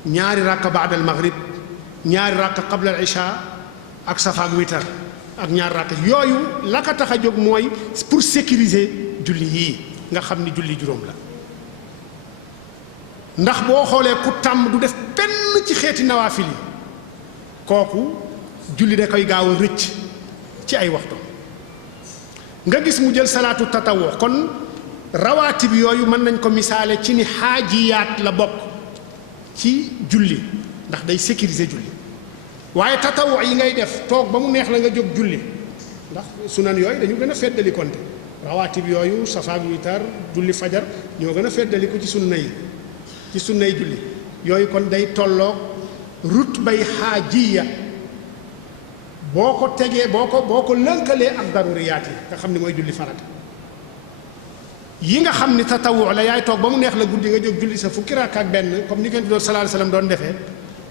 ñaari ràkk baada al maghrib ñaari ràkk qabla al isha ak safa ak witar ak ñaari ràkk yooyu la ko tax a jóg mooy pour sécuriser julli yii nga xam ni julli juróom la ndax boo xoolee ku tàmm du def benn ci xeeti nawaafil yi kooku julli da koy gaaw a rëcc ci ay waxtu nga gis mu jël salaatu tatawoo kon rawaatib yooyu mën nañ ko misaale ci ni xaajiyaat la bokk ci julli ndax day sécuriser julli waaye tatawoo yi ngay def toog ba mu neex la nga jóg julli ndax sunan yooyu dañu gën a feddali konte rawaatib yooyu safaak witar julli fajar ñoo gën a feddali ko ci sunna yi julli yooyu kon day tolloog rutbay xaajiya boo ko tegee boo ko lënkalee ak daruriyaat yi nga xam ne mooy julli farata yi nga xam ni tatawu la yaay toog ba mu neex la guddi nga jóg julli sa fukki rakk ak benn comme ni ko doon sallallahu alayhi wasallam doon defee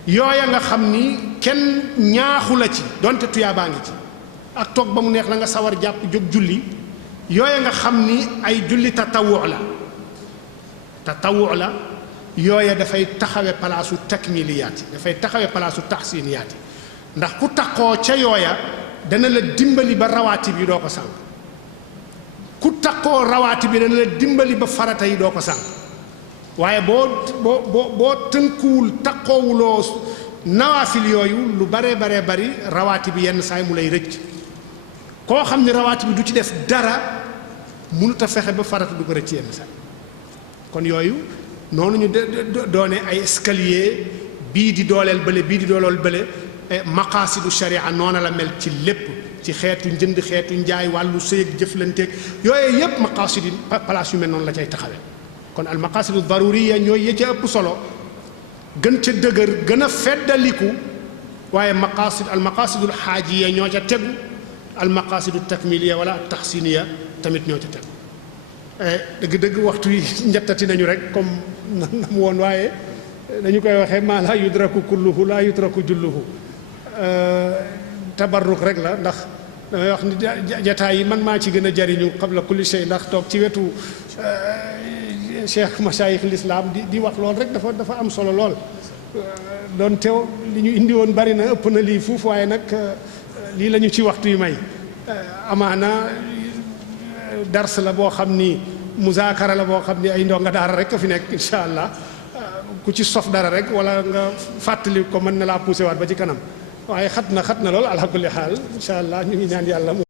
yooya nga xam ni kenn ñaaxu la ci donte tuyaabaa ngi ci ak toog ba mu neex la nga sawar jàpp jóg julli yooya nga xam ni ay julli tatawu la yooya dafay taxawe palaasu takmiliyaat yi dafay taxawe palaasu taxsiniyaat yi ndax ku taqoo ca yooya dana la dimbali ba rawaatib yi doo ko sànq ku taqoo rawaatib bi dana la dimbali ba farata yi doo ko sànq waaye boo tënkuwul taqoowuloo nawaafil yooyu lu baree bari rawaatib bi yenn saay mu lay rëcc koo xam ne rawaatib bi du ci def dara mënut a fexe ba farata du ko rëcc yenn saay kon yooyu noonu ñu doone ay escalier bii di dooleel bële bii di dooleel bële maqaasidu sharia noona la mel ci lépp ci xeetu njënd xeetu njaay wàllu sëyëg jëflanteeg yooyu yépp maqaasid yi place yu mel noonu la cay taxawe kon al maqaasidu daruriya ñooy ya ca ëpp solo gën ca dëgër gën a feddaliku waaye al maqasidul xaajiya ñoo ca tegu al maqasidu takmiliya wala al taxsiniya tamit ñoo ca tegu. dëgg-dëgg waxtu yi njattati nañu rek comme na mu woon, waaye dañu koy waxee maa laa yudraku kulluhu laa yutraku julluhu. tabarruk rek la, ndax damay wax ni jataay yi man maa ci gën a jariñu qabla kulli shay, ndax toog ci wetu cheikh masaayix l'islam di wax lool rek dafa am solo lool. doon teew li ñu indi woon bari na, ëpp na lii fuuf, waaye nag lii la ñu ci waxtu yi may. amaana dars la boo xam ni muzaakara la boo xam ni ay ndonga daara rek a fi nekk incha allah. ku ci sof dara rek wala nga fàttali ko mën na laa poussé waat ba ci kanam, waaye xat na lool ala kulli xaal incha allah ñu ngi ñaan yàlla.